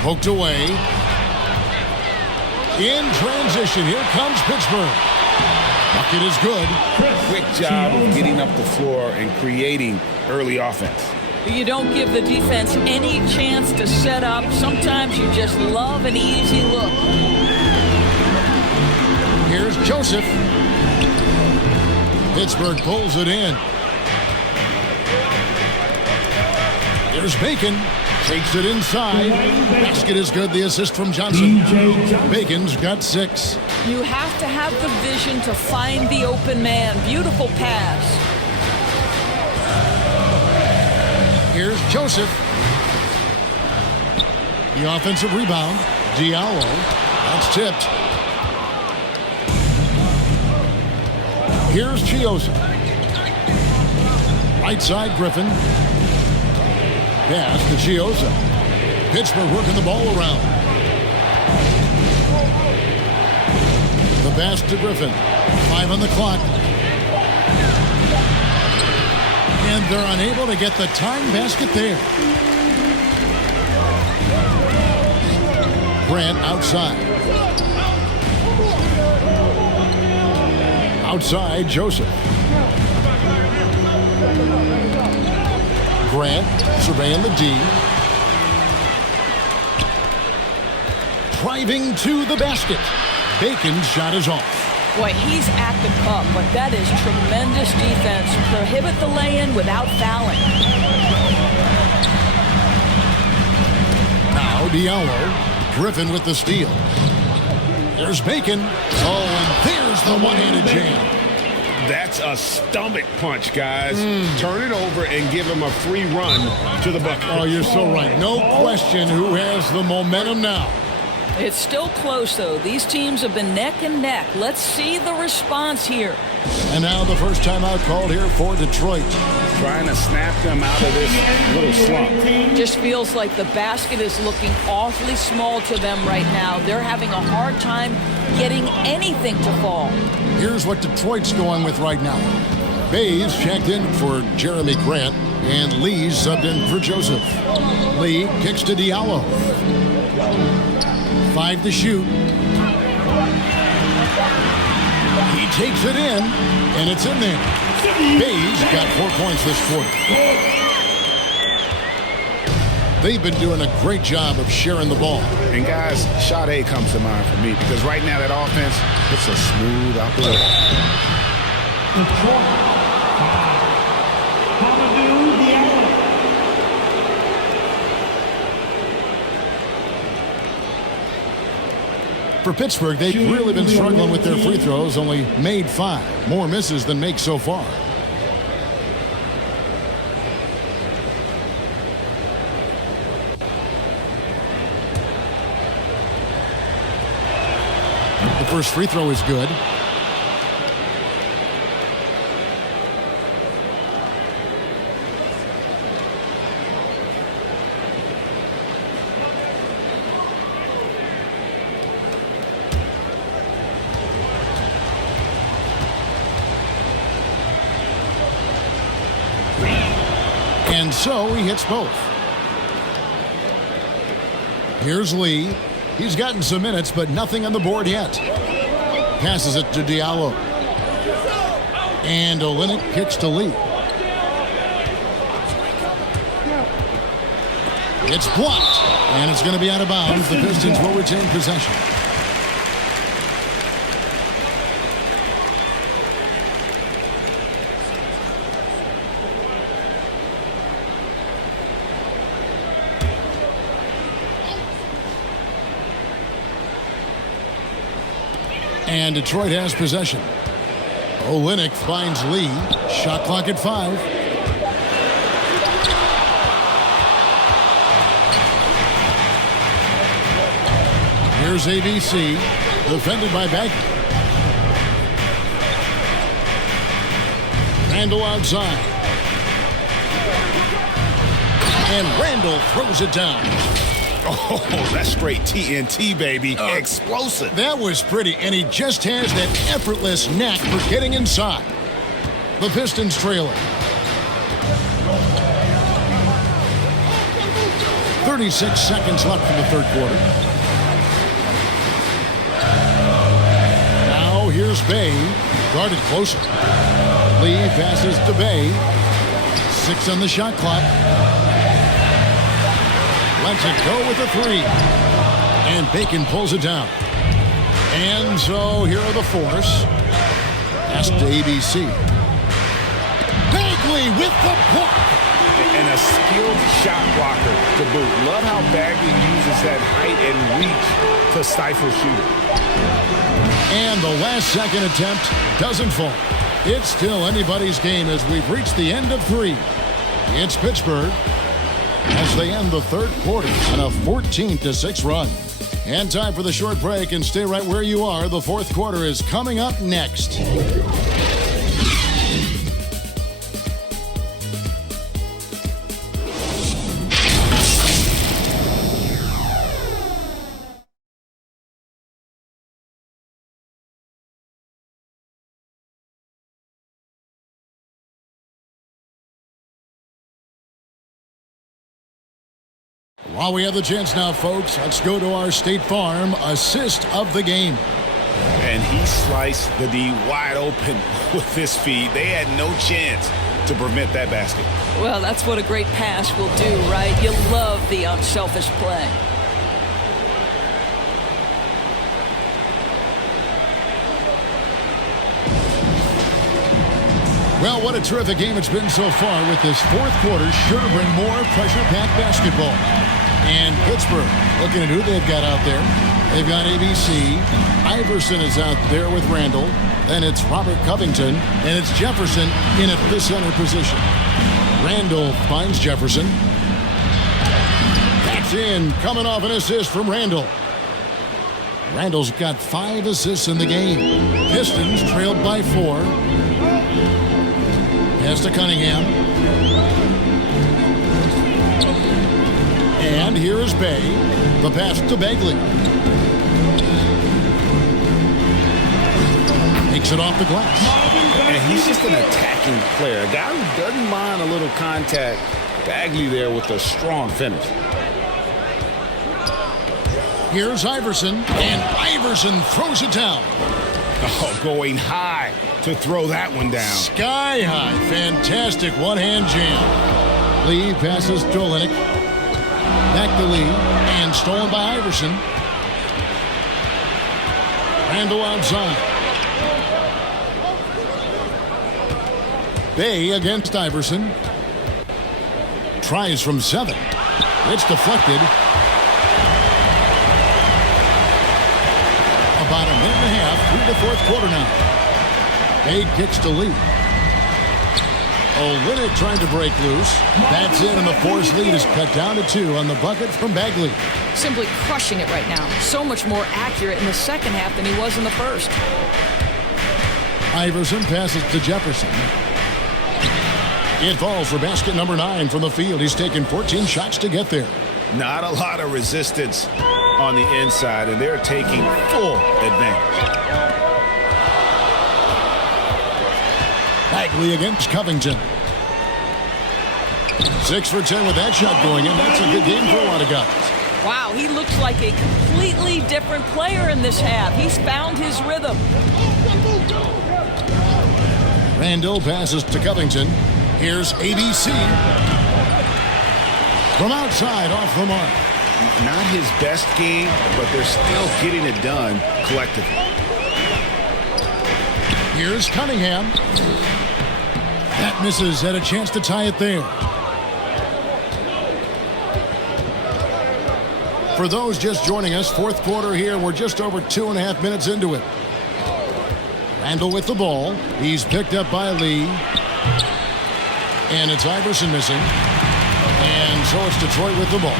Poked away. In transition, here comes Pittsburgh. Bucket is good. Quick job of getting up the floor and creating early offense. You don't give the defense any chance to set up. Sometimes you just love an easy look. Here's Joseph. Pittsburgh pulls it in. Here's Bacon. Takes it inside. Basket is good. The assist from Johnson. Bacon's got 6. You have to have the vision to find the open man. Beautiful pass. Here's Joseph. The offensive rebound. Diallo. That's tipped. Here's Chiozza. Right side, Griffin. Pass to Chiozza. Pittsburgh working the ball around. The pass to Griffin. 5 on the clock. And they're unable to get the tying basket there. Grant outside. Outside, Joseph. Grant surveying the D. Driving to the basket. Bacon's shot is off. Boy, he's at the cup, but that is tremendous defense. Prohibit the lay-in without fouling. Now Diallo. Griffin with the steal. There's Bacon. Oh, and there's the one-handed jam. That's a stomach punch, guys. Turn it over and give him a free run to the bucket. Oh, you're so right. No question who has the momentum now. It's still close, though. These teams have been neck and neck. Let's see the response here. And now the first timeout called here for Detroit. Trying to snap them out of this little slump. Just feels like the basket is looking awfully small to them right now. They're having a hard time getting anything to fall. Here's what Detroit's going with right now. Bays checked in for Jeremy Grant, and Lee's subbed in for Joseph. Lee kicks to Diallo. 5 to shoot. He takes it in, and it's in there. Bays got 4 points this quarter. They've been doing a great job of sharing the ball. And guys, shot A comes to mind for me because right now that offense, it's a smooth operation. For Pittsburgh, they've really been struggling with their free throws, only made 5. More misses than makes so far. The first free throw is good. And so he hits both. Here's Lee. He's gotten some minutes, but nothing on the board yet. Passes it to Diallo. And Olynyk kicks to Lee. It's blocked. And it's going to be out of bounds. The Pistons will retain possession. And Detroit has possession. Olynyk finds Lee. Shot clock at 5. Here's ABC. Defended by Bagley. Randall outside. And Randall throws it down. Oh, that's straight TNT, baby. Explosive. That was pretty, and he just has that effortless knack for getting inside. The Pistons trail it. 36 seconds left in the third quarter. Now here's Bay, guarded closer. Lee passes to Bay. 6 on the shot clock. Lets it go with a 3. And Bacon pulls it down. And so here are the fours. Pass to ABC. Bagley with the block. And a skilled shot blocker to boot. Love how Bagley uses that height and reach to stifle shooting. And the last second attempt doesn't fall. It's still anybody's game as we've reached the end of 3. It's Pittsburgh as they end the third quarter on a 14-6 run. And time for the short break, and stay right where you are. The fourth quarter is coming up next. While we have the chance now, folks, let's go to our State Farm assist of the game. And he sliced the D wide open with this feed. They had no chance to prevent that basket. Well, that's what a great pass will do, right? You love the unselfish play. Well, what a terrific game it's been so far, with this fourth quarter sure to bring more pressure-packed basketball. And Pittsburgh, looking at who they've got out there. They've got ABC. Iverson is out there with Randall. Then it's Robert Covington, and it's Jefferson in at the center position. Randall finds Jefferson. That's in, coming off an assist from Randall. Randall's got 5 assists in the game. Pistons trailed by 4. Pass to Cunningham. And here is Bay. The pass to Bagley. Takes it off the glass. And he's just an attacking player. A guy who doesn't mind a little contact. Bagley there with a strong finish. Here's Iverson, and Iverson throws it down. Oh, going high to throw that one down. Sky high. Fantastic one-hand jam. Lee passes to Olynyk. Back to Lee, and stolen by Iverson. Randall outside. Bay against Iverson. Tries from 7. It's deflected. About a minute and a half through the fourth quarter now. Bay kicks to Lee. Olynyk trying to break loose. That's in, and the Force lead is cut down to 2 on the bucket from Bagley. Simply crushing it right now. So much more accurate in the second half than he was in the first. Iverson passes to Jefferson. It falls for basket number 9 from the field. He's taken 14 shots to get there. Not a lot of resistance on the inside, and they're taking full advantage. Bagley against Covington. 6 for 10 with that shot going in. That's a good game for a lot of guys. Wow, he looks like a completely different player in this half. He's found his rhythm. Randall passes to Covington. Here's ABC. From outside, off the mark. Not his best game, but they're still getting it done collectively. Here's Cunningham. That misses. Had a chance to tie it there. For those just joining us, fourth quarter here. We're just over 2.5 minutes into it. Randall with the ball. He's picked up by Lee. And it's Iverson missing. And so it's Detroit with the ball.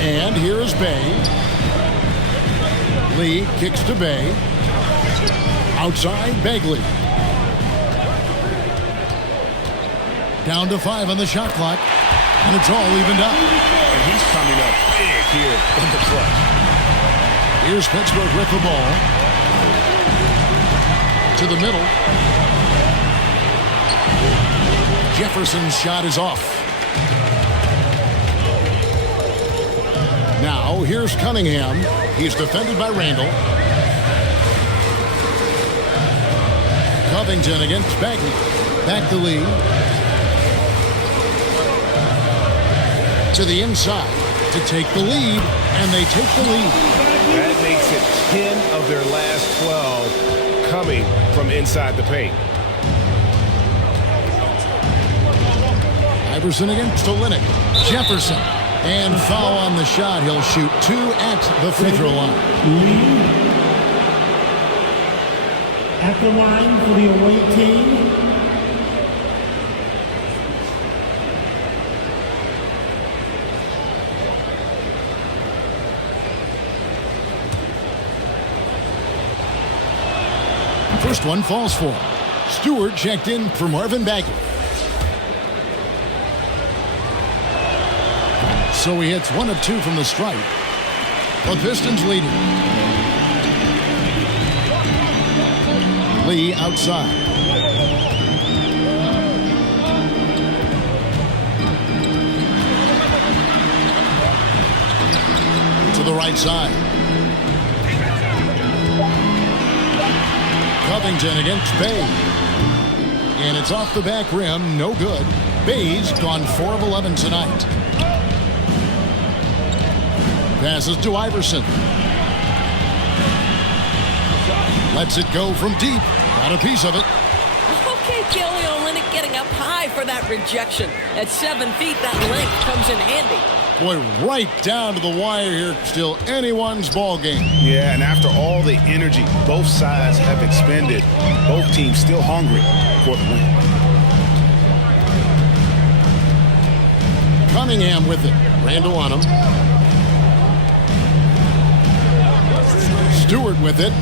And here is Bay. Lee kicks to Bay. Outside, Bagley. Down to 5 on the shot clock. And it's all evened up. And he's coming up big here in the clutch. Here's Pittsburgh with the ball. To the middle. Jefferson's shot is off. Now, here's Cunningham. He's defended by Randall. Covington against Bagley. Back to Lee. To the inside to take the lead, and they take the lead. That makes it 10 of their last 12 coming from inside the paint. Iverson against Olynyk. Jefferson. And foul on the shot. He'll shoot 2 at the free throw line. Lee at the line for the away team. First one falls for him. Stewart checked in for Marvin Bagley. So he hits 1 of 2 from the stripe. The Pistons leading. Lee outside. To the right side. Covington against Bay. And it's off the back rim. No good. Bay's gone 4 of 11 tonight. Passes to Iverson. Lets it go from deep. Got a piece of it. Okay, Kelly Olynyk getting up high for that rejection. At 7 feet, that length comes in handy. Boy, right down to the wire here. Still anyone's ball game. Yeah, and after all the energy both sides have expended, both teams still hungry for the win. Cunningham with it. Randall on him. Stewart with it.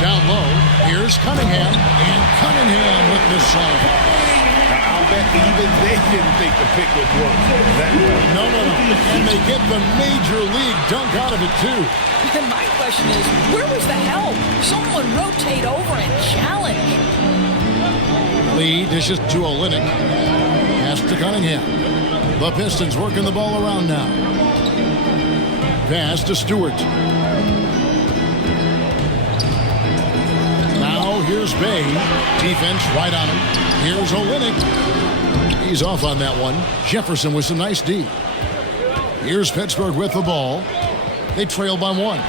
Down low. Here's Cunningham. And Cunningham with the slam. I'll bet even they didn't think the pick would work that well. No. And they get the major league dunk out of it, too. And my question is, where was the help? Someone rotate over and challenge. Lee dishes to Olynyk. Pass to Cunningham. The Pistons working the ball around now. Pass to Stewart. Now here's Bay. Defense right on him. Here's Olynyk. He's off on that one. Jefferson with some nice D. Here's Pittsburgh with the ball. They trail by 1.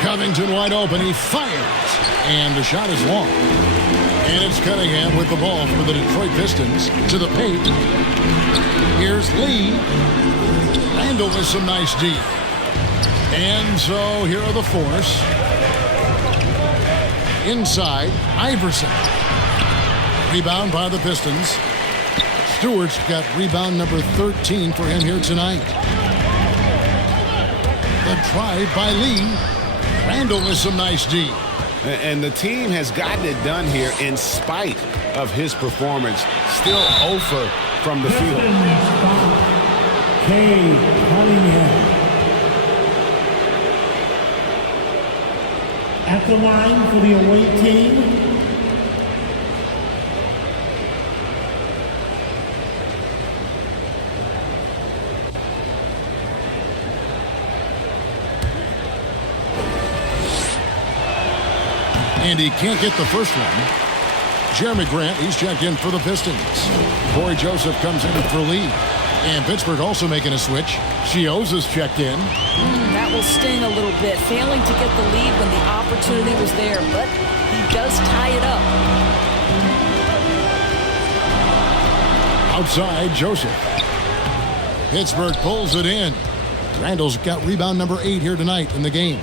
Covington wide open. He fires. And the shot is long. And it's Cunningham with the ball for the Detroit Pistons to the paint. Here's Lee. Randall with some nice D. And so here are the force. Inside, Iverson. Rebound by the Pistons. Stewart's got rebound number 13 for him here tonight. The drive by Lee. Randall with some nice D. And the team has gotten it done here in spite of his performance. Still 0 from the field. Cunningham. At the line for the away team, and he can't get the first one. Jeremy Grant, he's checked in for the Pistons. Corey Joseph comes in for Lee. And Pittsburgh also making a switch. Chioza's checked in. That will sting a little bit, failing to get the lead when the opportunity was there, but he does tie it up. Outside, Joseph. Pittsburgh pulls it in. Randall's got rebound number 8 here tonight in the game.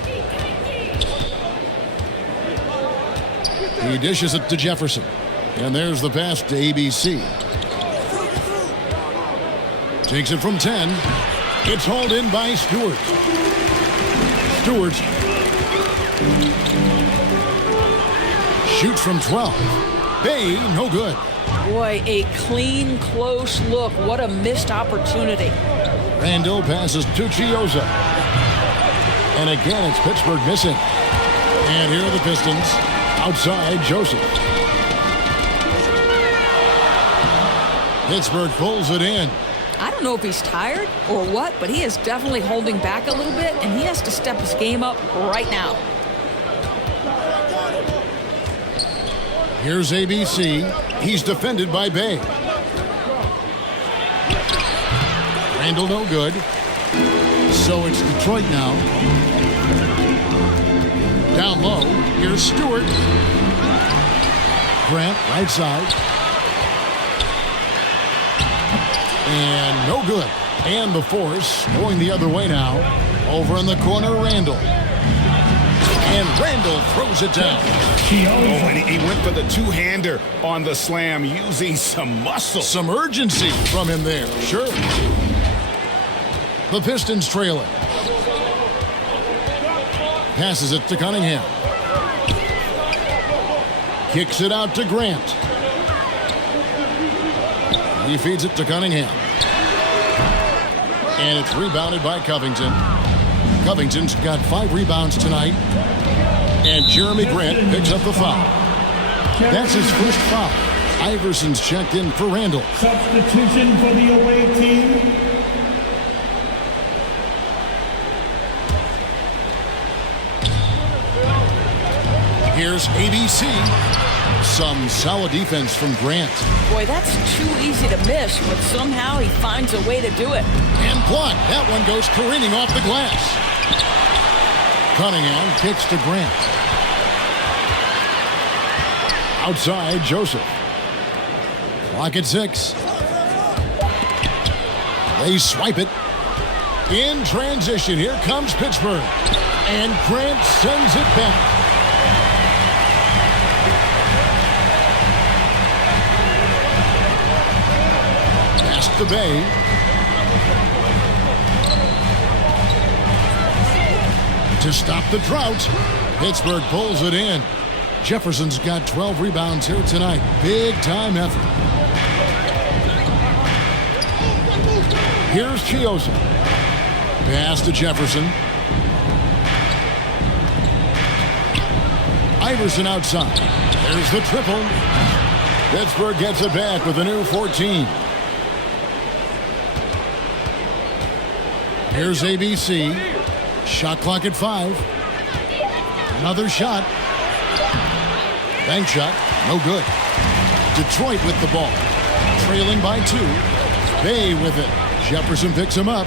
He dishes it to Jefferson. And there's the pass to ABC. Takes it from 10. It's hauled in by Stewart. Stewart shoots from 12. Bay, no good. Boy, a clean, close look. What a missed opportunity. Randall passes to Chioza. And again, it's Pittsburgh missing. And here are the Pistons. Outside, Joseph. Pittsburgh pulls it in. I don't know if he's tired or what, but he is definitely holding back a little bit, and he has to step his game up right now. Here's ABC. He's defended by Bay. Randall no good. So it's Detroit now. Down low. Here's Stewart. Grant right side. And no good. And the force going the other way now. Over in the corner, Randall. And Randall throws it down. And he went for the two-hander on the slam, using some muscle. Some urgency from him there, sure. The Pistons trailing. Passes it to Cunningham. Kicks it out to Grant. He feeds it to Cunningham. And it's rebounded by Covington. Covington's got 5 rebounds tonight. And Jeremy Grant picks up the foul. That's his first foul. Iverson's checked in for Randall. Substitution for the away team. Here's ABC. Some solid defense from Grant. Boy, that's too easy to miss, but somehow he finds a way to do it. And blocked. That one goes careening off the glass. Cunningham kicks to Grant. Outside, Joseph. Clock at 6. They swipe it. In transition, here comes Pittsburgh. And Grant sends it back. Pass to Bay. To stop the drought, Pittsburgh pulls it in. Jefferson's got 12 rebounds here tonight. Big time effort. Here's Chioza. Pass to Jefferson. Iverson outside. There's the triple. Pittsburgh gets it back with a new 14. Here's ABC. Shot clock at 5. Another shot. Bank shot. No good. Detroit with the ball. Trailing by 2. Bay with it. Jefferson picks him up.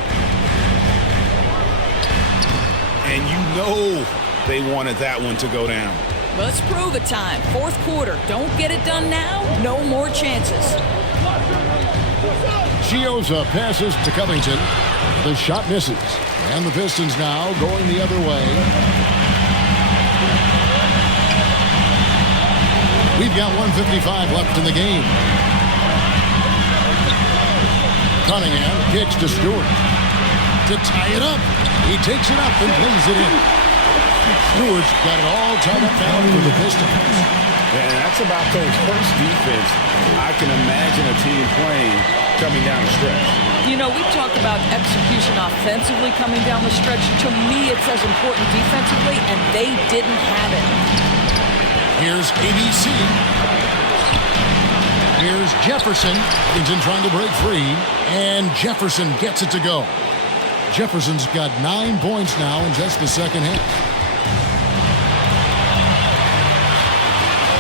And you know they wanted that one to go down. Let's prove it time. Fourth quarter. Don't get it done now. No more chances. Chioza passes to Covington. The shot misses. And the Pistons now going the other way. We've got 1:55 left in the game. Cunningham kicks to Stewart. To tie it up. He takes it up and plays it in. Stewart's got it all tied up now for the Pistons. And that's about the worst defense I can imagine a team playing coming down the stretch. You know, we talked about execution offensively coming down the stretch. To me, it's as important defensively, and they didn't have it. Here's ABC. Here's Jefferson. Covington trying to break free, and Jefferson gets it to go. Jefferson's got 9 points now in just the second half.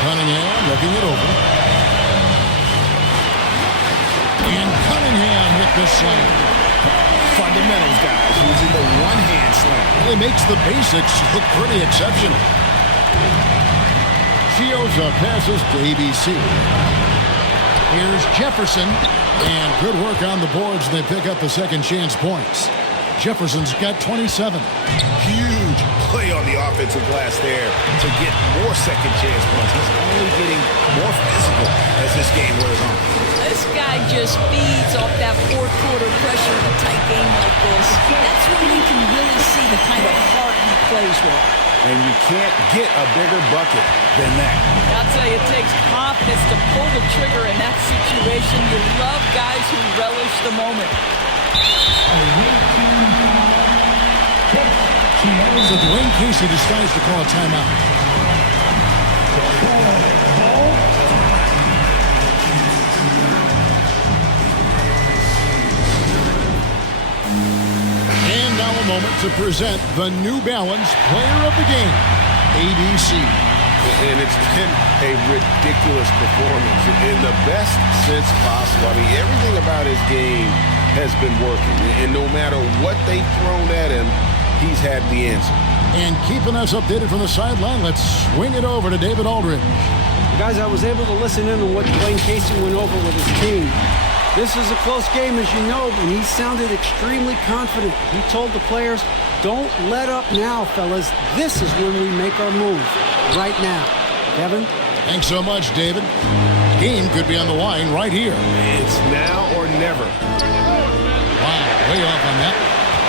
Cunningham looking it over. And Cunningham with the slam. Fundamentals, guys, using the one-hand slam. Well, he makes the basics look pretty exceptional. Chioza passes to ABC. Here's Jefferson. And good work on the boards. They pick up the second chance points. Jefferson's got 27. Huge play on the offensive glass there to get more second chance points. He's only getting more physical as this game wears on. This guy just feeds off that fourth quarter pressure in a tight game like this. That's when we can really see the kind of heart he plays with. And you can't get a bigger bucket than that. I'll tell you, it takes confidence to pull the trigger in that situation. You love guys who relish the moment. So Dwayne Casey decides to call a timeout. And now a moment to present the New Balance Player of the Game, ABC. And it's been a ridiculous performance in the best sense possible. I mean, everything about his game has been working. And no matter what they've thrown at him, he's had the answer. And keeping us updated from the sideline, let's swing it over to David Aldridge. Guys, I was able to listen in on what Dwayne Casey went over with his team. This is a close game, as you know, and he sounded extremely confident. He told the players, don't let up now, fellas. This is when we make our move. Right now. Kevin? Thanks so much, David. Game could be on the line right here. It's now or never. Wow, way off on that.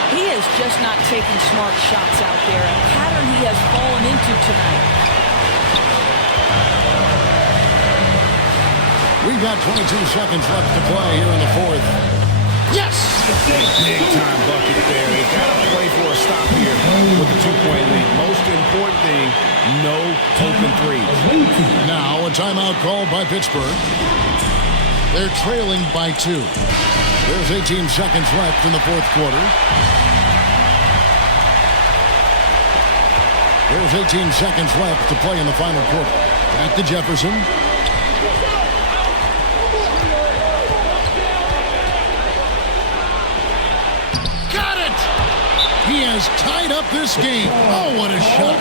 He is just not taking smart shots out there, a pattern he has fallen into tonight. We've got 22 seconds left to play here in the fourth. Yes! Big time bucket there. They got to play for a stop here with the 2-point lead. Most important thing, no open threes. Now a timeout called by Pittsburgh. They're trailing by 2. There's 18 seconds left in the fourth quarter. There's 18 seconds left to play in the final quarter. Back to Jefferson. Got it! He has tied up this game. Oh, what a shot.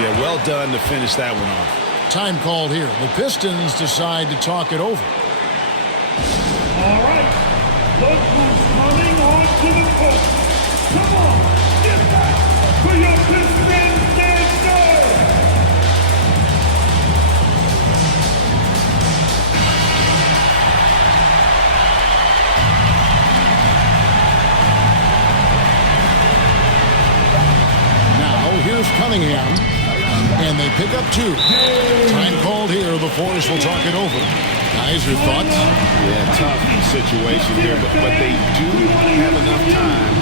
Yeah, well done to finish that one off. Time called here. The Pistons decide to talk it over. All right. Look who's coming onto the court. Come on, get back for your Pistons dancer. Now here's Cunningham. And they pick up 2. Time called here. The Force will talk it over. Guys, your thoughts? Yeah, tough situation here, but they do have enough time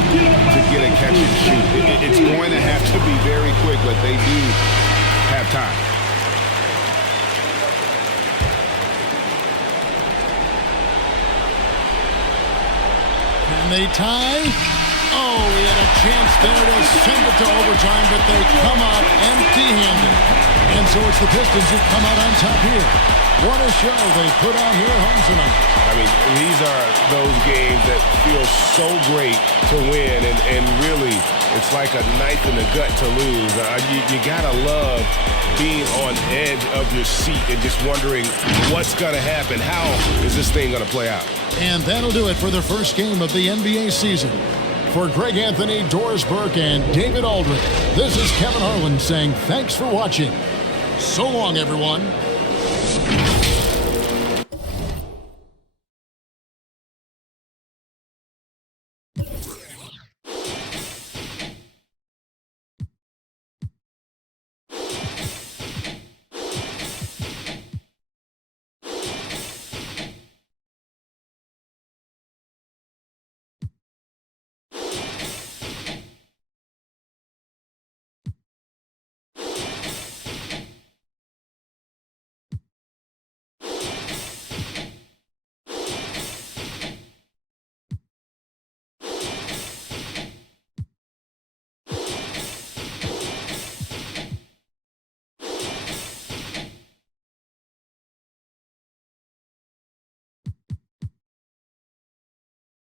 to get a catch and shoot. It's going to have to be very quick, but they do have time. Can they tie? Oh, he had a chance there to send it to overtime, but they come out empty-handed. And so it's the Pistons who come out on top here. What a show they put on here at home tonight. I mean, these are those games that feel so great to win, and really, it's like a knife in the gut to lose. You gotta love being on edge of your seat and just wondering what's gonna happen. How is this thing gonna play out? And that'll do it for the first game of the NBA season. For Greg Anthony, Doris Burke, and David Aldridge, this is Kevin Harlan saying thanks for watching. So long, everyone.